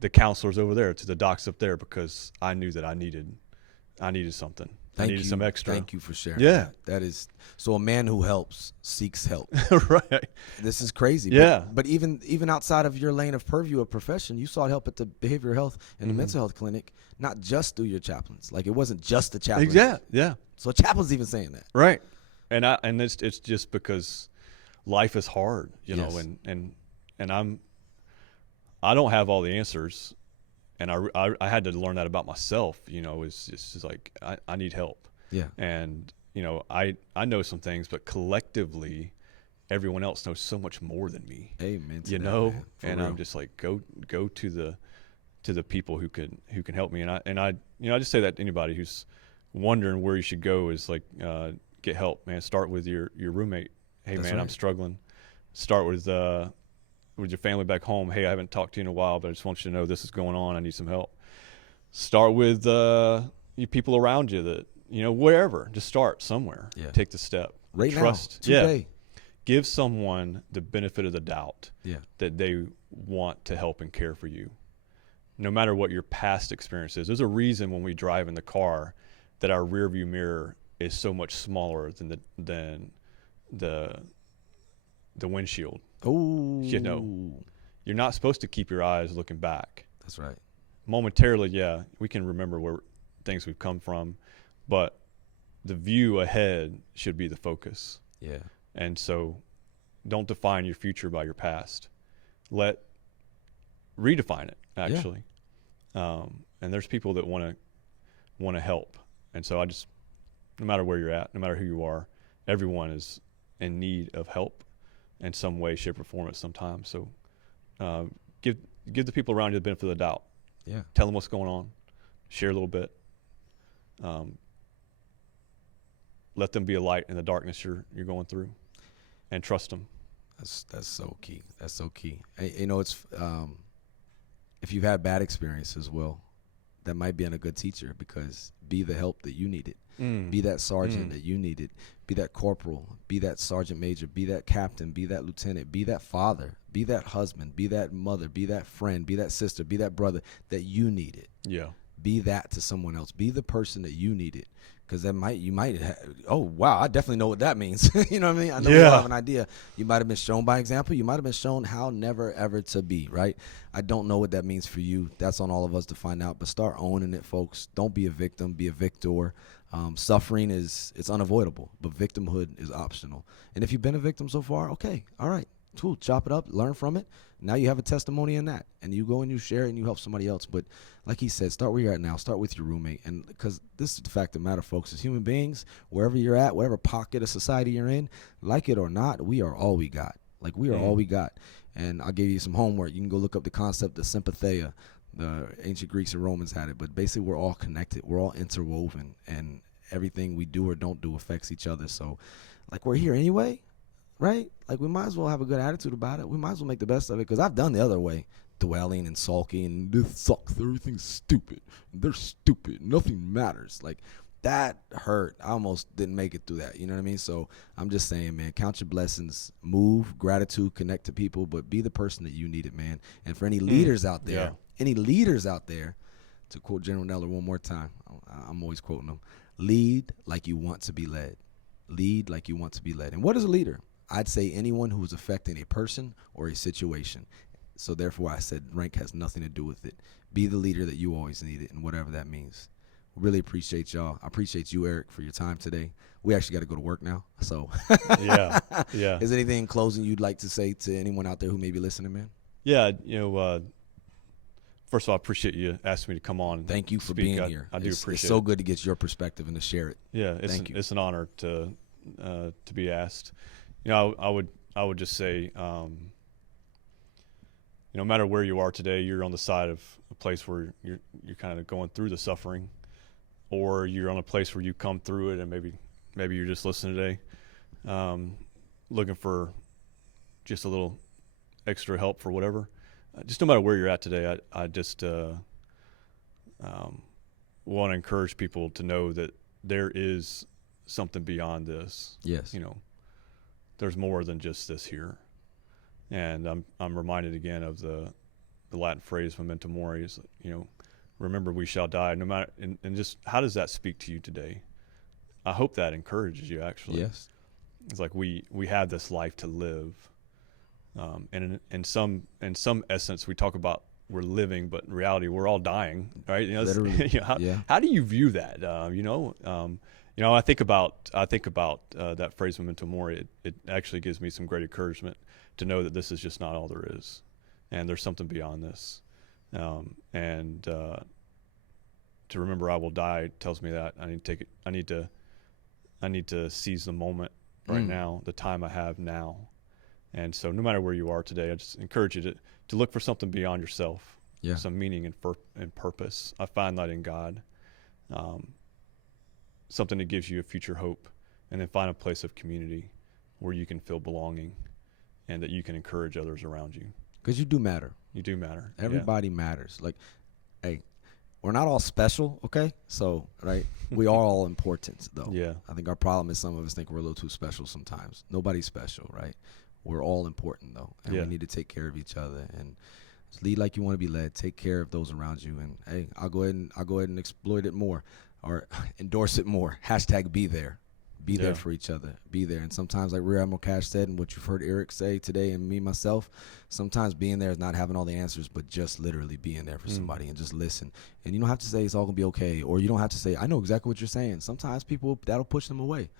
the counselors over there, to the docs up there, because I knew that I needed something. I needed some extra. Thank you for sharing. Yeah. That is, so a man who helps seeks help. Right. This is crazy. Yeah. But even outside of your lane of purview of profession, you sought help at the behavioral health and the mental health clinic, not just through your chaplains. Like, it wasn't just the chaplain. Yeah. So a chaplain's even saying that. Right. And it's just because life is hard, know, and I don't have all the answers, and I had to learn that about myself. It's just like I need help. Yeah. And I know some things, but collectively, everyone else knows so much more than me. Amen. And real. I'm just like, go to the people who can help me. And I just say that to anybody who's wondering where you should go is like, get help, man. Start with your roommate. Hey, that's man, right. I'm struggling. Start with your family back home. Hey, I haven't talked to you in a while, but I just want you to know this is going on. I need some help. Start with you people around you that, wherever. Just start somewhere. Yeah. Take the step. Right. Trust. Now. Today. Give someone the benefit of the doubt that they want to help and care for you. No matter what your past experience is. There's a reason when we drive in the car that our rearview mirror is so much smaller than the windshield. Oh, you're not supposed to keep your eyes looking back. That's right. Momentarily, yeah, we can remember where things we've come from, but the view ahead should be the focus. Yeah. And so, don't define your future by your past. Redefine it, actually. Yeah. And there's people that want to help, and so no matter where you're at, no matter who you are, everyone is in need of help in some way, shape, or form at some time. So give the people around you the benefit of the doubt. Yeah. Tell them what's going on. Share a little bit. Let them be a light in the darkness you're going through, and trust them. That's so key. That's so key. You know, it's if you've had bad experiences, well, that might be a good teacher, because be the help that you needed. Be that sergeant that you needed. Be that corporal. Be that sergeant major. Be that captain. Be that lieutenant. Be that father. Be that husband. Be that mother. Be that friend. Be that sister. Be that brother that you needed. Yeah. Be that to someone else. Be the person that you needed. Because you might oh, wow, I definitely know what that means. You know what I mean? I know you have an idea. You might have been shown by example. You might have been shown how never, ever to be, right? I don't know what that means for you. That's on all of us to find out. But start owning it, folks. Don't be a victim. Be a victor. Suffering it's unavoidable, but victimhood is optional. And if you've been a victim so far, okay, all right, cool. Chop it up, learn from it. Now you have a testimony in that, and you go and you share it and you help somebody else. But like he said, start where you're at now. Start with your roommate. And because this is the fact of the matter, folks, as human beings, wherever you're at, whatever pocket of society you're in, like it or not, we are all we got. Like, we are all we got. And I'll give you some homework. You can go look up the concept of sympatheia. The ancient Greeks and Romans had it. But basically, we're all connected. We're all interwoven. And everything we do or don't do affects each other. So, like, we're here anyway, right? Like, we might as well have a good attitude about it. We might as well make the best of it, because I've done the other way, dwelling and sulking, and this sucks, everything's stupid, they're stupid, nothing matters. Like, that hurt. I almost didn't make it through that, you know what I mean? So I'm just saying, man, count your blessings, move, gratitude, connect to people, but be the person that you needed, man. And for any leaders out there, to quote General Neller one more time, I'm always quoting him, lead like you want to be led. Lead like you want to be led. And what is a leader? I'd say anyone who is affecting a person or a situation. So therefore, I said rank has nothing to do with it. Be the leader that you always needed, and whatever that means. Really appreciate y'all. I appreciate you, Eric, for your time today. We actually got to go to work now. So yeah. Is there anything in closing you'd like to say to anyone out there who may be listening, man? Yeah, first of all, I appreciate you asking me to come on. Thank you for being here. I do appreciate it. It's so good to get your perspective and to share it. Yeah, it's an honor to be asked. I would just say, no matter where you are today, you're on the side of a place where you're kind of going through the suffering, or you're on a place where you come through it, and maybe you're just listening today, looking for just a little extra help for whatever. Just no matter where you're at today, I just want to encourage people to know that there is something beyond this. Yes. There's more than just this here. And I'm reminded again of the Latin phrase memento mori, is, remember we shall die. No matter, and just how does that speak to you today? I hope that encourages you, actually. Yes. It's like we have this life to live. And in some essence, we talk about we're living, but in reality, we're all dying, right? Literally. How do you view that? I think about that phrase memento mori. It actually gives me some great encouragement to know that this is just not all there is, and there's something beyond this. And to remember I will die tells me that I need to take it. I need to seize the moment right now, the time I have now. And so no matter where you are today, I just encourage you to look for something beyond yourself, some meaning and purpose. I find that in God, something that gives you a future hope, and then find a place of community where you can feel belonging and that you can encourage others around you. Because you do matter. You do matter. Everybody matters. Like, hey, we're not all special, okay? So, right, we are all important, though. Yeah. I think our problem is some of us think we're a little too special sometimes. Nobody's special, right? We're all important, though, and we need to take care of each other and just lead like you want to be led. Take care of those around you, and hey, I'll go ahead and exploit it more, or endorse it more. # be there, be there for each other, be there. And sometimes, like Rear Admiral Cash said, and what you've heard Eric say today, and me myself, sometimes being there is not having all the answers, but just literally being there for somebody and just listen. And you don't have to say it's all gonna be okay, or you don't have to say I know exactly what you're saying. Sometimes people, that'll push them away.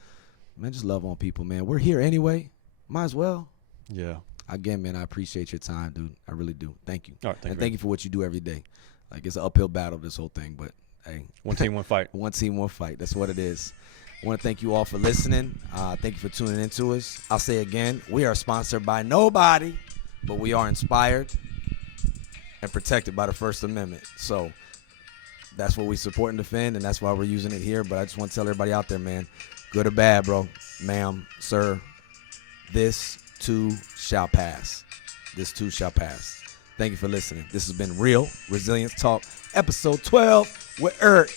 Man, just love on people, man. We're here anyway. Might as well. Yeah. Again, man, I appreciate your time, dude. I really do. Thank you. All right, thank you for what you do every day. Like, it's an uphill battle, this whole thing, but hey. One team, one fight. One team, one fight. That's what it is. I want to thank you all for listening. Thank you for tuning into us. I'll say again, we are sponsored by nobody, but we are inspired. and protected by the First Amendment. So that's what we support and defend, and that's why we're using it here. But I just want to tell everybody out there, man, good or bad, bro, ma'am, sir, this too shall pass. This too shall pass. Thank you for listening. This has been Real Resilience Talk, episode 12 with Eric.